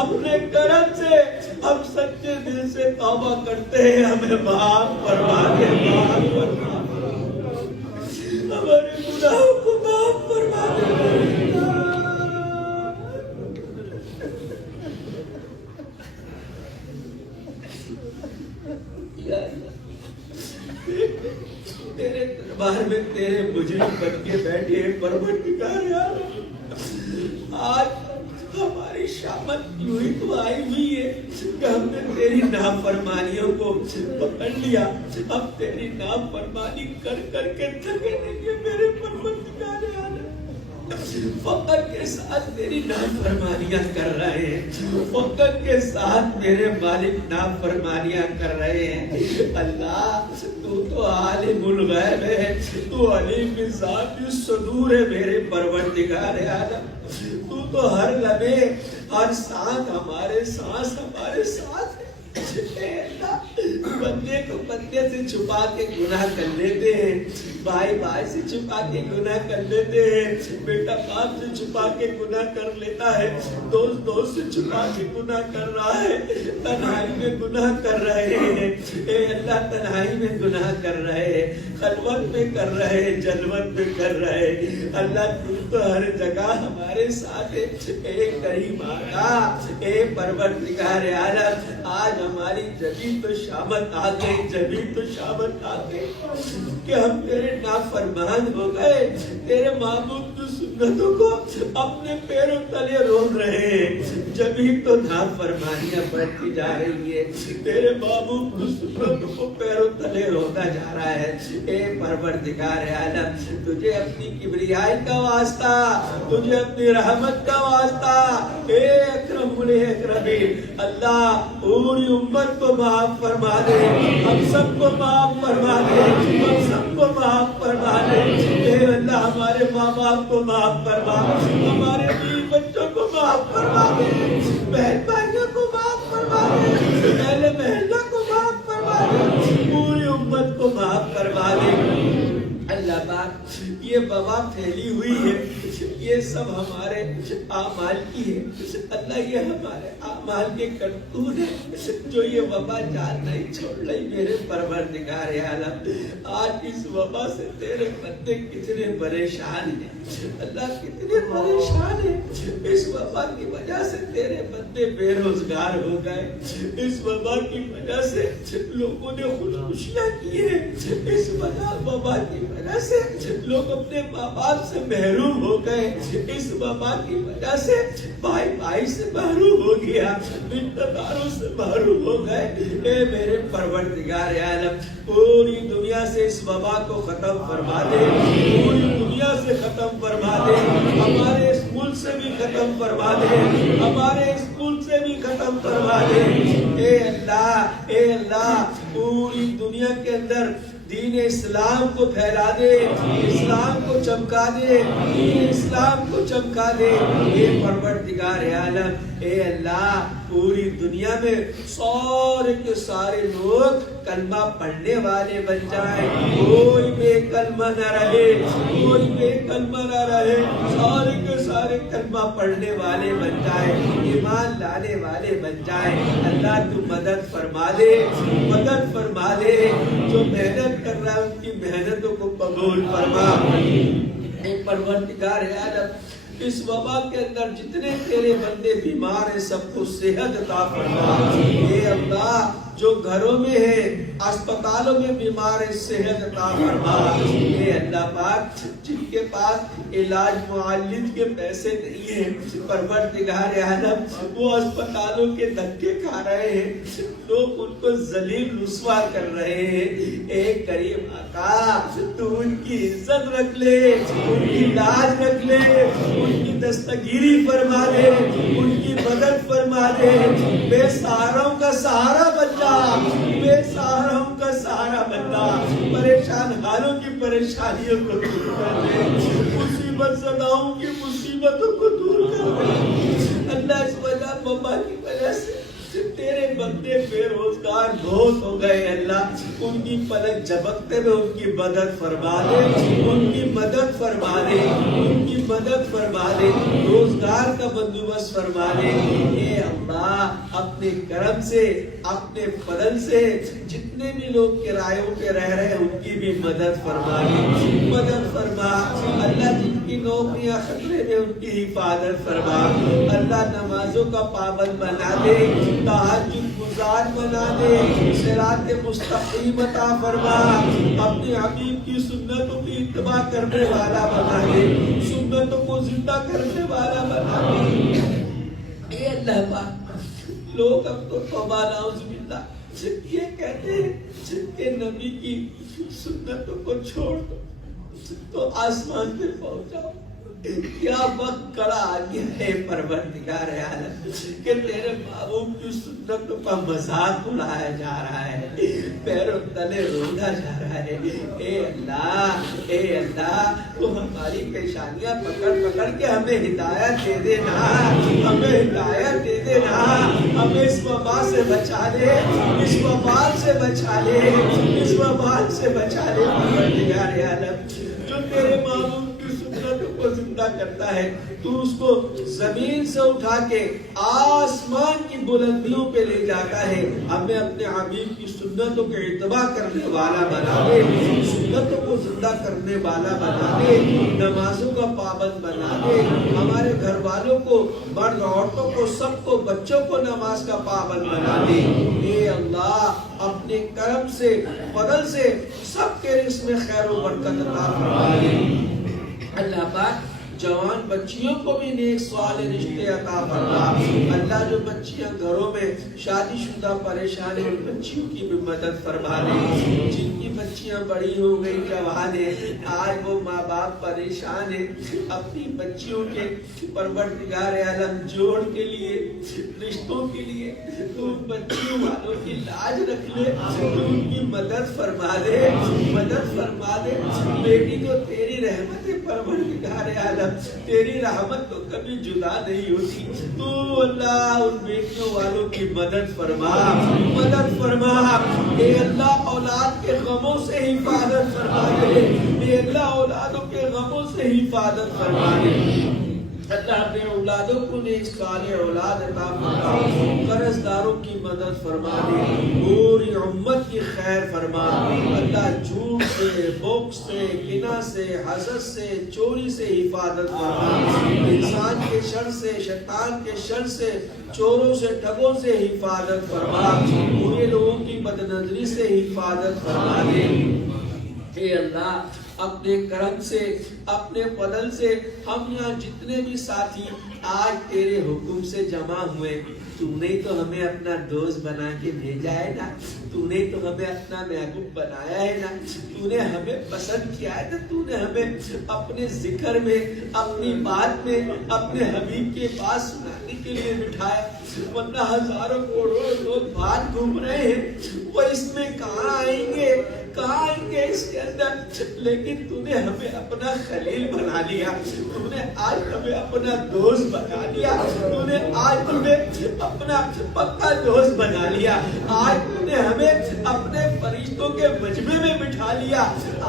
اپنے کرم سے ہم سچے دل سے توبہ کرتے ہیں، ہمیں معاف فرما دے، معاف فرما دے، ہمارے گناہوں کو معاف فرما دے۔ تیرے دربار میں تیرے مجرم بن کے بیٹھے پروردگار عالم، آج ہماری شامت یوں ہی تو آئی ہوئی ہے کہ ہم نے تیری نافرمانیوں کو پکڑ لیا، ہم تیری نافرمانی کر کر کے تھکے نہیں ہیں میرے پروردگار عالم، فقر کے ساتھ تیری نافرمانیاں کر رہے ہیں، فقر کے ساتھ میرے مالک نافرمانیاں کر رہے ہیں۔ اللہ تو عالم الغیب ہے، تو علیم بذات الصدور ہے میرے پروردگار عالم، تو ہر لمحے ہر سانس ہمارے ساتھ ہے۔ بندے کو بندے سے چھپا کے گناہ کر لیتے ہیں، بھائی بھائی سے چھپا کے گناہ کر لیتے ہیں، بیٹا باپ سے چھپا کے گناہ کر لیتا ہے، دوست دوست سے چھپا کے گناہ کر رہا ہے، تنہائی میں گناہ کر رہے ہیں، اے اللہ تنہائی میں گناہ کر رہے ہیں، خلوت میں کر رہے ہیں، جلوت میں کر رہے ہیں۔ اللہ تو ہر جگہ ہمارے ساتھ ہے، اے کریم آقا، اے پروردگار عالم، آج ہماری جبھی تو شامت آ گئی، جبھی تو شامت آ گئی کہ ہم تیرے نافرمان ہو گئے، تیرے محبوب کی سنتوں کو اپنے پیروں تلے رون رہے ہیں، جبھی تو نافرمانیاں بڑھتی جا رہی ہے، تیرے محبوب کی سنتوں کو پیروں تلے رونا جا رہا ہے۔ اے پروردگار عالم، تجھے اپنی کبریائی کا واسطہ، تجھے اپنی رحمت کا واسطہ، اے اکرم الاکرمین، اللہ پوری امت کو معاف فرما دے، ہم سب کو معاف فرما دے، ہم سب کو معاف فرما دے، اے اللہ ہمارے ماں باپ کو معاف فرما، ہمارے بیوی بچوں کو معاف فرما دے، بہن بھائیوں کو معاف فرما دے، اہل محلہ کو معاف فرما دے، پوری امت کو معاف فرما دے۔ اللہ پاک یہ وبا پھیلی ہوئی ہے، یہ سب ہمارے اعمال کی ہے، اللہ یہ ہمارے اعمال کے کرتوت ہے جو یہ وبا جان نہیں چھوڑ رہی میرے پروردگار عالم۔ آج اس وبا سے تیرے بندے کتنے پریشان ہیں، اللہ کتنے پریشان ہیں، اس وبا کی وجہ سے تیرے بندے بے روزگار ہو گئے، اس وبا کی وجہ سے لوگوں نے خودکشیاں کی ہیں، اس وبا کی وجہ سے لوگ اپنے ماں باپ سے محروم ہو گئے، اس وبا کی وجہ سے بھائی بھائی سے محروم ہو گیا، رشتہ داروں سے محروم ہو گئے۔ اے میرے پروردگار عالم، پوری دنیا سے اس وبا کو ختم فرما دے، پوری دنیا سے ختم فرما دے، ہمارے اس ملک سے بھی ختم فرما دے، ہمارے اس ملک سے بھی ختم فرما دے۔ اے اللہ پوری دنیا کے اندر دین اسلام کو پھیلا دے، اسلام کو چمکا دے، دین اسلام کو چمکا دے۔ اے پروردگار عالم، اے اللہ پوری دنیا میں سارے کے سارے لوگ کلمہ پڑھنے والے بن جائیں، کوئی بے کلمہ نہ رہے، کوئی بے کلمہ نہ رہے، سارے کے سارے کلمہ پڑھنے والے بن جائیں، ایمان لانے والے بن جائیں۔ اللہ تو مدد فرما دے، مدد فرما دے، جو محنت کر رہا ہے ان کی محنتوں کو قبول فرما۔ اے پروردگار عالم، اس وبا کے اندر جتنے تیرے بندے بیمار ہیں سب کو صحت عطا فرما۔ اے اللہ جو گھروں میں ہے اسپتالوں میں بیمار ہے صحت عطا فرما۔ اے اللہ پاک جن کے پاس علاج معالج کے پیسے نہیں ہیں پروردگار عالم وہ اسپتالوں کے دھکے کھا رہے ہیں، لوگ ان کو ذلیل رسوا کر رہے ہیں، اے کریم آقا تو ان کی عزت رکھ لے، ان کی لاج رکھ لے، ان کی دستگیری فرما دے، ان کی مدد فرما دے، بے سہاراؤں کا سہارا بن جا، بے سہاراؤں کا سہارا بن جا، پریشان حالوں کی پریشانیوں کو دور کر دے، مصیبت زداؤں کی مصیبتوں کو دور کر دے۔ اللہ اس وجہ وبا کی وجہ سے تیرے بندے بے روزگار بہت ہو گئے، اللہ ان کی پلک جھپکتے میں ان کی مدد فرما دے، ان کی مدد فرما دے، ان کی مدد فرما دے، روزگار کا بندوبست فرما دے۔ اے اللہ اپنے کرم سے اپنے فضل سے جتنے بھی لوگ کرایوں پہ رہ رہے ہیں ان کی بھی مدد فرما دے، مدد فرما اللہ، جن کی نوکریاں خطرے میں ان کی حفاظت فرما اللہ، نمازوں کا پابند بنا دے، تہجد گزار بنا دے، صراط مستقیم عطا فرما، اپنے حبیب کی سنتوں کی اتباع کرنے والا بنا دے، سنتوں کو زندہ کرنے والا بنا دے۔ اے اللہ پاک لوگ اب تو توبہ نعوذ باللہ یہ کہتے ہیں کہ نبی کی سنتوں کو چھوڑ دو تو آسمان پہ پہنچ جاؤ۔ کیا وقت کڑا آ گیا ہے پروردگار عالم کہ تیرے محبوب کی سنتوں کا مذاق اڑایا جا رہا ہے، پیروں تلے رولا جا رہا ہے۔ اے اللہ تو ہماری پیشانیاں پکڑ پکڑ کے ہمیں ہدایت دے دینا، ہمیں ہدایت دے دینا، ہمیں اس وبا سے بچا لے، اس وبال سے بچا لے، اس وبال سے بچا لے پروردگار عالم۔ جو تیرے محبوب کو زندہ کرتا ہے تو اس کو زمین سے اٹھا کے آسمان کی بلندیوں پہ لے جاتا ہے، ہمیں اپنے حبیب کی سنتوں کے اتباع کرنے والا بنا دے، سنتوں کو زندہ کرنے والا بنا دے، نمازوں کا پابند بنا دے، ہمارے گھر والوں کو، مرد عورتوں کو، سب کو، بچوں کو نماز کا پابند بنا دے۔ اے اللہ اپنے کرم سے فضل سے سب کے رزق میں خیر و برکت عطا فرما دے۔ اللہ پاک جوان بچیوں کو بھی نیک صالح رشتے عطا فرما۔ اللہ جو بچیاں گھروں میں شادی شدہ پریشان ہیں ان بچیوں کی بھی مدد فرما دے، جن کی بچیاں بڑی ہو گئی جوان ہیں آج وہ ماں باپ پریشان ہیں اپنی بچیوں کے پروردگار عالم جوڑ کے لیے، رشتوں کے لیے، تو ان بچیوں والوں کی لاج رکھ لے، تو ان کی مدد فرما دے، مدد فرما دے۔ بیٹی جو تیری رحمت ہے پروردگار عالم، تیری رحمت تو کبھی جدا نہیں ہوتی، تو اللہ ان بیٹیوں والوں کی مدد فرما، مدد فرما۔ اے اللہ اولاد کے غموں سے حفاظت فرما دے، اے اللہ اولادوں کے غموں سے حفاظت فرما دے۔ اللہ اپنے اولادوں کو نیک صالح اولاد عطا فرما، قرض داروں کی مدد فرما دے، پوری امت کی خیر فرما۔ اللہ جھوٹ سے، بخس سے، کینہ سے، حسد سے، چوری سے حفاظت فرما، انسان کے شر سے، شیطان کے شر سے، چوروں سے، ٹھگوں سے حفاظت فرما، برے لوگوں کی بدنظری سے حفاظت فرما دے۔ اے اللہ اپنے کرم سے، اپنے فضل سے ہم یہاں جتنے بھی ساتھی آج تیرے حکم سے جمع ہوئے، تو نے تو ہمیں اپنا دوست بنا کے بھیجا ہے نا، تو نے تو ہمیں اپنا محبوب بنایا ہے نا، تو نے ہمیں پسند کیا ہے نا، تو نے ہمیں اپنے ذکر میں، اپنی بات میں، اپنے حبیب کے بات سنانے کے لیے بٹھایا، ورنہ ہزاروں کروڑوں لوگ باہر گھوم رہے ہیں، وہ اس میں کہاں آئیں گے، کہاں آئیں گے اس کے اندر، لیکن تو نے ہمیں اپنا خلیل بنا لیا، تو نے آج ہمیں اپنا دوست بنا لیا، تو نے آج ہمیں اپنا پکا دوست بنا لیا، آج تو نے ہمیں اپنے فرشتوں کے مجمع میں بٹھا لیا،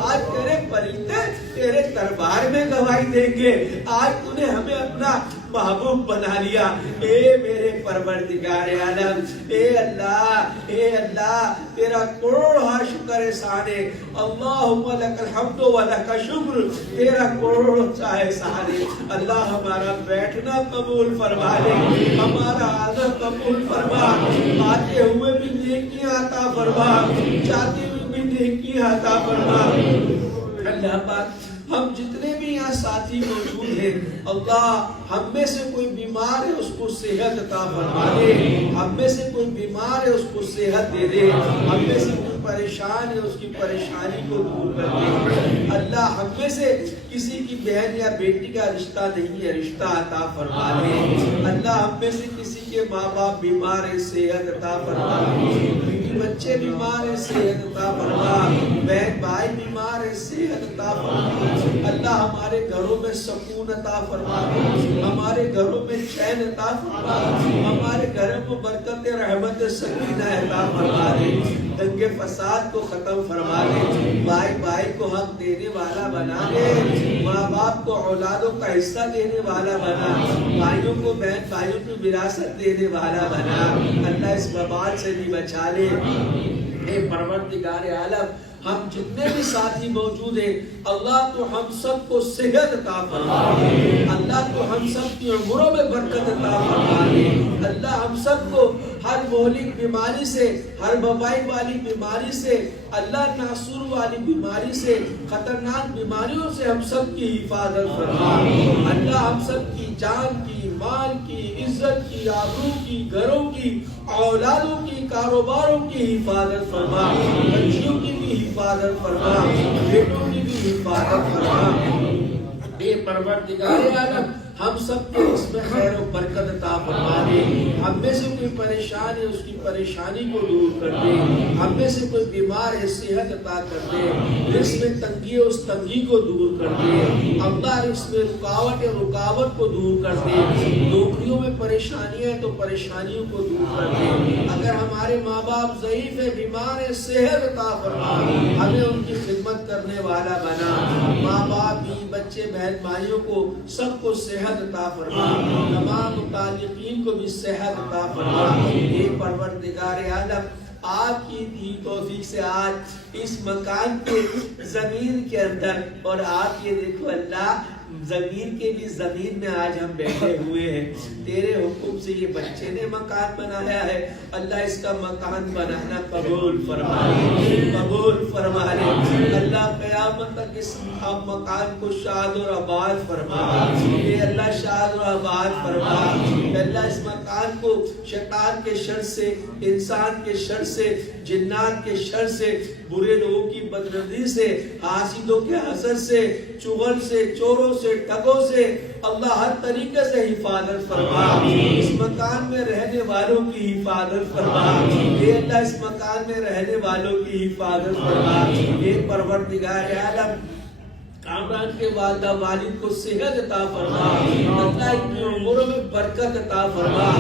آج تیرے فرشتے تیرے دربار میں گواہی دیں گے، آج تو نے ہمیں اپنا محبوب بنا لیا۔ اے میرے پروردگار عالم، اے اللہ تیرا کروڑ شکر احسان ہے۔ اللہم لک الحمد و لک شکر، تیرا کروڑ احسان ہے۔ اللہ ہمارا بیٹھنا قبول فرما لے، ہمارا آنا قبول فرما، آتے ہوئے بھی نیکیاں عطا فرما، جاتے ہوئے بھی نیکیاں عطا فرما۔ اللہ پاک ہم جتنے بھی یہاں ساتھی موجود ہیں، اللہ ہم میں سے کوئی بیمار ہے اس کو صحت عطا فرما دے، ہم میں سے کوئی بیمار ہے اس کو صحت دے دے، ہم میں سے کوئی پریشان ہے اس کی پریشانی کو دور کر دے۔ اللہ ہم میں سے کسی کی بہن یا بیٹی کا رشتہ نہیں ہے، رشتہ عطا فرما دے۔ اللہ ہم میں سے کسی کے ماں باپ بیمار ہے، صحت عطا فرما دے، بچے بیمار ہے، صحت عطا فرما، بہن بھائی بیمار ہے، صحت عطا فرما۔ اللہ ہمارے گھروں میں سکون عطا فرما دے، ہمارے گھروں میں چین عطا فرما دے، ہمارے گھروں میں برکت رحمت سکینہ عطا فرما دے، دنگے فساد کو ختم فرما دے، بھائی بھائی کو حق دینے والا بنا دے، ماں باپ کو اولادوں کا حصہ دینے والا بنا، بھائیوں کو بہن بھائیوں کو وراثت دینے والا بنا۔ اللہ اس وبال سے بھی بچا لے۔ اے پروردگار عالم، ہم جتنے بھی ساتھی موجود ہیں، اللہ تو ہم سب کو صحت عطا فرما دے، اللہ تو ہم سب کی عمروں میں برکت عطا فرما دے، اللہ ہم سب کو ہر مہلک بیماری سے، ہر وبائی والی بیماری سے، اللہ ناسور والی بیماری سے، خطرناک بیماریوں سے ہم سب کی حفاظت فرما۔ اللہ ہم سب کی جان کی، مال کی، عزت کی، آبرو کی، گھروں کی، اولادوں کی، کاروباروں کی حفاظت فرما، بچیوں کی بھی حفاظت فرما، بیٹوں کی بھی حفاظت فرما۔ اے پروردگار عالم، ہم سب کے اس میں خیر و برکت عطا فرما دے، ہم میں سے کوئی پریشان ہے اس کی پریشانی کو دور کر دے، ہم میں سے کوئی بیمار ہے صحت عطا کر دے، اس میں تنگی ہے اس تنگی کو دور کر دے، اللہ اس میں رکاوٹ ہے رکاوٹ کو دور کر دے، نوکریوں میں پریشانیاں ہیں تو پریشانیوں کو دور کر دے، اگر ہمارے ماں باپ ضعیف ہے بیمار ہے صحت عطا فرما، ہمیں ان کی خدمت کرنے والا بنا، ماں باپ بھی بچے بہن بھائیوں کو سب کو صحت عطا فرما، تمام متعلقین کو بھی صحت عطا فرما۔ اے پروردگار عالم، آپ کی دی توفیق سے آج اس مکان کے زمین کے اندر، اور آپ یہ دیکھو اللہ زمین کے بھی زمین میں آج ہم بیٹھے ہوئے ہیں، تیرے حکم سے یہ بچے نے مکان بنایا ہے، اللہ اس کا مکان بنانا قبول فرما لے، قبول فرما لے، اللہ قیامت تک اس مکان کو شاد اور آباد فرما، اے اللہ شاد اور آباد فرما، اللہ اس مکان کو شیطان کے شر سے، انسان کے شر سے، جنات کے شر سے، برے لوگوں کی بدنظری سے، حاسدوں کے حسد سے، چغل سے، چوروں سے، ٹھگوں سے، اللہ ہر طریقے سے حفاظت فرما، اس مکان میں رہنے والوں کی حفاظت فرما، اے اللہ اس مکان میں رہنے والوں کی حفاظت فرما۔ اے پروردگار عالم، کامران کے والدہ والد کو صحت عطا فرما، اللہ ان کی عمروں میں برکت عطا فرما،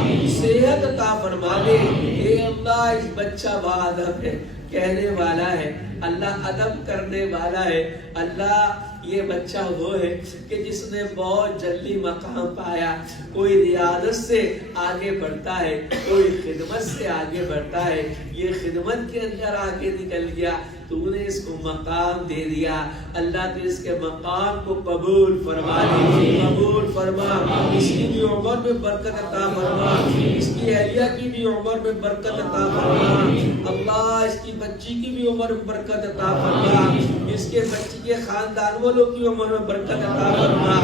صحت عطا فرما دے۔ اے اللہ اس بچہ باادب ہے، کہنے والا ہے، اللہ ادب کرنے والا ہے، اللہ یہ بچہ وہ ہے کہ جس نے بہت جلدی مقام پایا، کوئی ریاضت سے آگے بڑھتا ہے، کوئی خدمت سے آگے بڑھتا ہے، یہ خدمت کے اندر آگے نکل گیا، تو نے اس کو مقام دے دیا، اللہ تو اس کے مقام کو قبول فرما دے، قبول فرما، اس کی بھی عمر میں برکت عطا فرما، اس کی اہلیہ کی بھی عمر میں برکت عطا فرما، اللہ اس کی بچی کی بھی عمر میں برکت عطا فرما، اس کے بچی کے خاندان والوں کی عمر میں برکت عطا فرما،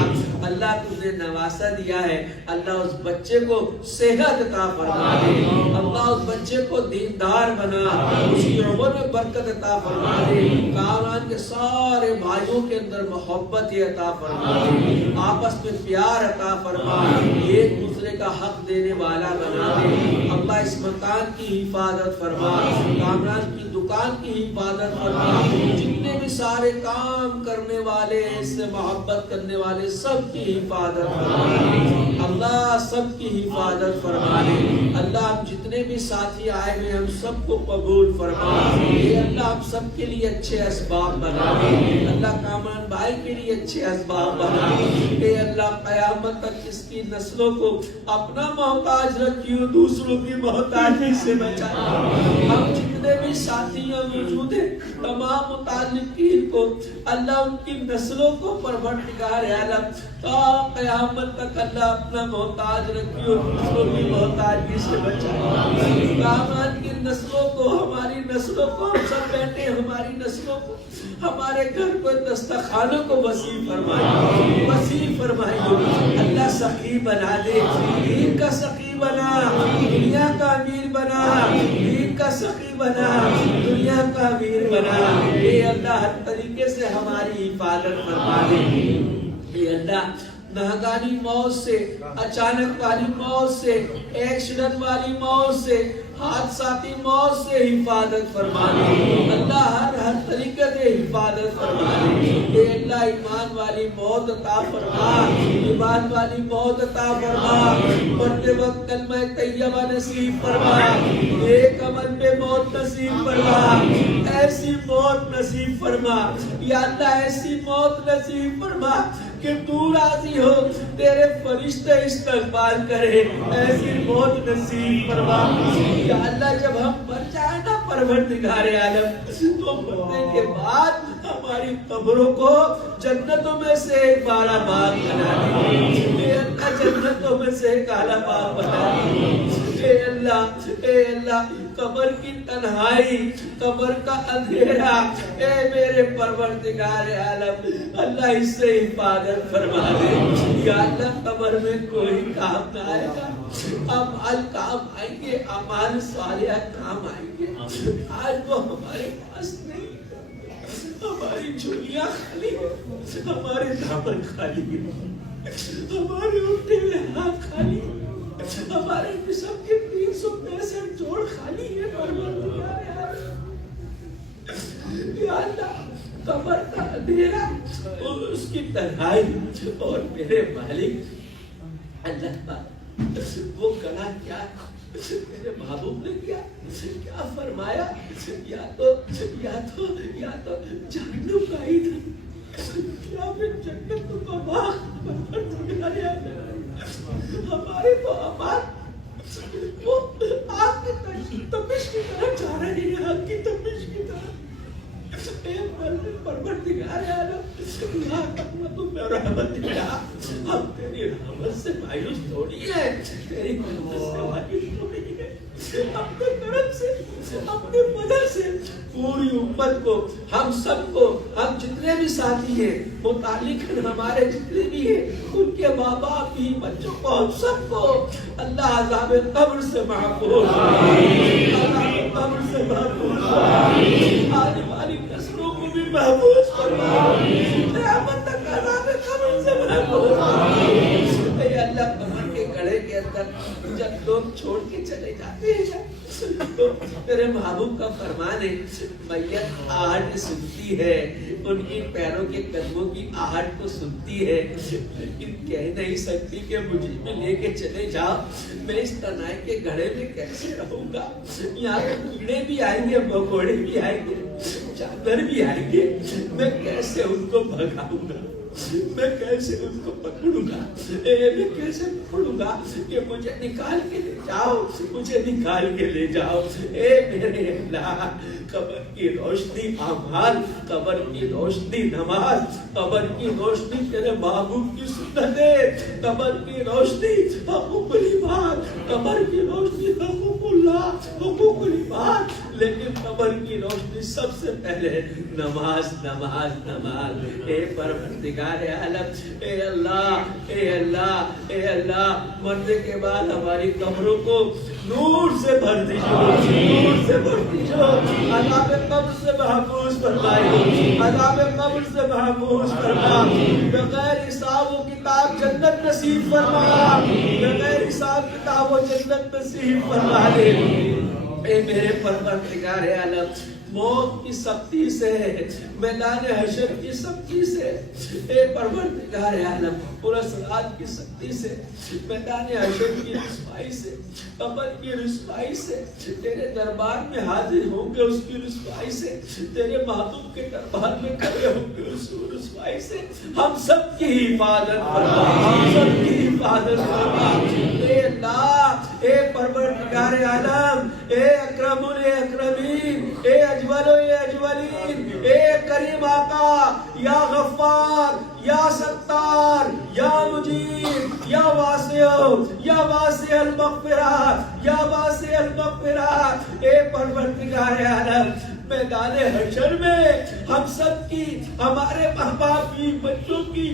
اللہ تجھے نواسا دیا ہے، اللہ اس بچے کو صحت عطا فرما دے، اللہ اس بچے کو دیندار بنا، اس کی عمر میں برکت عطا فرما دے، کامران کے سارے بھائیوں کے اندر محبت عطا فرما دے، آپس میں پیار عطا فرما، ایک دوسرے کا حق دینے والا بنا دے، اللہ اس مکان کی حفاظت فرما، کامران کی دکان کی حفاظت فرما، جتنے بھی سارے کام کرنے والے اس سے محبت کرنے والے سب کی حفاظت فرما، اللہ سب کی حفاظت فرما دے اللہ ہم جتنے بھی ساتھی آئے ہوئے ہم سب کو قبول فرما اے اللہ ہم سب کے لیے اچھے اسباب بنا دے اللہ کامران بھائی کے لیے اچھے اسباب بنا دے اے اللہ قیامت تک اس کی نسلوں کو اپنا محتاج رکھیو دوسروں کی محتاجی سے بچا ہم جتنے بھی ساتھیاں موجود ہیں تمام متعلقین کو اللہ ان کی نسلوں کو پروردگار عالم تا قیامت تک اللہ اپنا محتاج رکھیو دوسروں کی محتاجی سے بچائے کامران کی نسلوں کو ہماری نسلوں کو ہم سب بیٹھے ہماری نسلوں کو ہمارے گھر کو دسترخوانوں کو وسیع فرمائے اللہ سخی بنا دے دین کا سخی بنا دنیا کا امیر بنا دین کا سخی بنا دنیا کا امیر بنا اے اللہ ہر طریقے سے ہماری حفاظت فرما دے اے اللہ ناگہانی موت سے اچانک والی موت سے ایکسیڈنٹ والی موت سے حادثاتی موت سے حفاظت فرما دے اللہ ہر طریقے سے حفاظت فرما دے اے اللہ ایمان والی موت عطا فرما ایمان والی موت عطا فرما مرتے وقت کلمہ طیبہ نصیب فرما ایک عمل پہ موت نصیب فرما ایسی موت نصیب فرما یا اللہ ایسی موت نصیب فرما کہ تو راضی ہو تیرے فرشتے استغفار کرے ایسی موت نصیب فرما یا اللہ جب ہم مر جائیں نا پروردگار عالم تو مرنے کے بعد ہماری قبروں کو جنتوں میں سے ایک بالا باغ بنا دے اے اللہ جنتوں میں سے ایک اعلیٰ باغ بنا دے اے اللہ قبر کی تنہائی قبر کا اندھیرا اے میرے پروردگار عالم اللہ اس سے حفاظت فرما دے یا اللہ قبر میں کوئی کام نہ آئے گا اعمال کام آئیں گے اعمال صالحہ کام آئیں گے آج وہ ہمارے پاس نہیں ہماری جھولیاں خالی ہیں ہمارے دامن خالی ہیں ہمارے اٹھے ہوئے ہاتھ خالی ہیں ہمارے جسم کے 365 جوڑ خالی ہے یا اللہ قبر کا اندھیرا اور اس کی تنہائی اور میرے مالک اللہ وہ گناہ کیا میرے محبوب نے کیا فرمایا یا تو جہنم کا ایندھن یا پھر جنت کا باغ ہمارے تو آباد وہ آگ کی تپش کی طرح جا رہے ہیں آگ کی تپش کی طرح اے پروردگار عالم لا تقنطوا من رحمت اللہ ہم تیری رحمت سے مایوس تھوڑی ہے تیری رحمت سے مایوس تھوڑی ہے اپنے کرم سے اپنے فضل سے پوری امت کو ہم سب کو ہم جتنے بھی ساتھی ہیں متعلق ہمارے جتنے بھی ہیں ان کے ماں باپ بھی بچوں کو ہم سب کو اللہ عذاب قبر سے محفوظ عذاب قبر سے محفوظ آنے والی نسلوں کو بھی محفوظ فرما قیامت تک عذاب قبر سے محفوظ اے اللہ قبر کے گڑھے کے اندر جب لوگ چھوڑ کے چلے جاتے ہیں تو میرے محبوب کا فرمان ہے میت آہٹ سنتی ہے ان کی پیروں کے قدموں کی آہٹ کو سنتی ہے لیکن کہہ نہیں سکتی کہ مجھے میں لے کے چلے جاؤ میں اس تنہائی کے گھڑے میں کیسے رہوں گا یہاں کیڑے بھی آئیں گے مکوڑے بھی آئیں گے جانور بھی آئیں گے میں کیسے ان کو بھگاؤں گا میں کیسے ان کو پکڑوں گا میں کیسے پکڑوں گا کہ مجھے نکال کے لے جاؤ مجھے نکال کے لے جاؤ اے میرے اللہ قبر کی روشنی اعمال قبر کی روشنی نماز قبر کی روشنی تیرے محبوب کی سنتیں قبر کی روشنی حقوق العباد قبر کی روشنی حقوق اللہ حقوق العباد لیکن قبر کی روشنی سب سے پہلے نماز نماز نماز اے پروردگار عالم اے اللہ مرنے کے بعد ہماری قبروں کو نور سے بھر دیجو نور سے بھر دیجو عذاب قبر سے محفوظ فرمائے عذاب قبر سے محفوظ فرما بغیر حساب و کتاب جنت نصیب فرما بغیر حساب کتاب و جنت نصیب فرما دے اے میرے پروردگار عالم موت کی سختی سے، میدان حشر کی سختی سے، اے پروردگار عالم پرسرات کی سختی سے، میدان حشر کی رسوائی سے، قبر کی رسوائی سے، تیرے دربار میں حاضر ہوں گے اس کی رسوائی سے، تیرے محبوب کے دربار میں کھڑے ہوں گے اس رسوائی سے، ہم سب کی حفاظت فرما، ہم سب کی حفاظت فرما اے اللہ، اے پروردگار عالم، اے اکرم الاکرمین، اے اجمل الاجملین، اے کریم آقا، یا غفار، یا ستار، یا مجید، یا واسع، یا واسع المغفرات، یا واسع المغفرات، اے پروردگار عالم، میدان حشر میں ہم سب کی، ہمارے ماں باپ کی، بچوں کی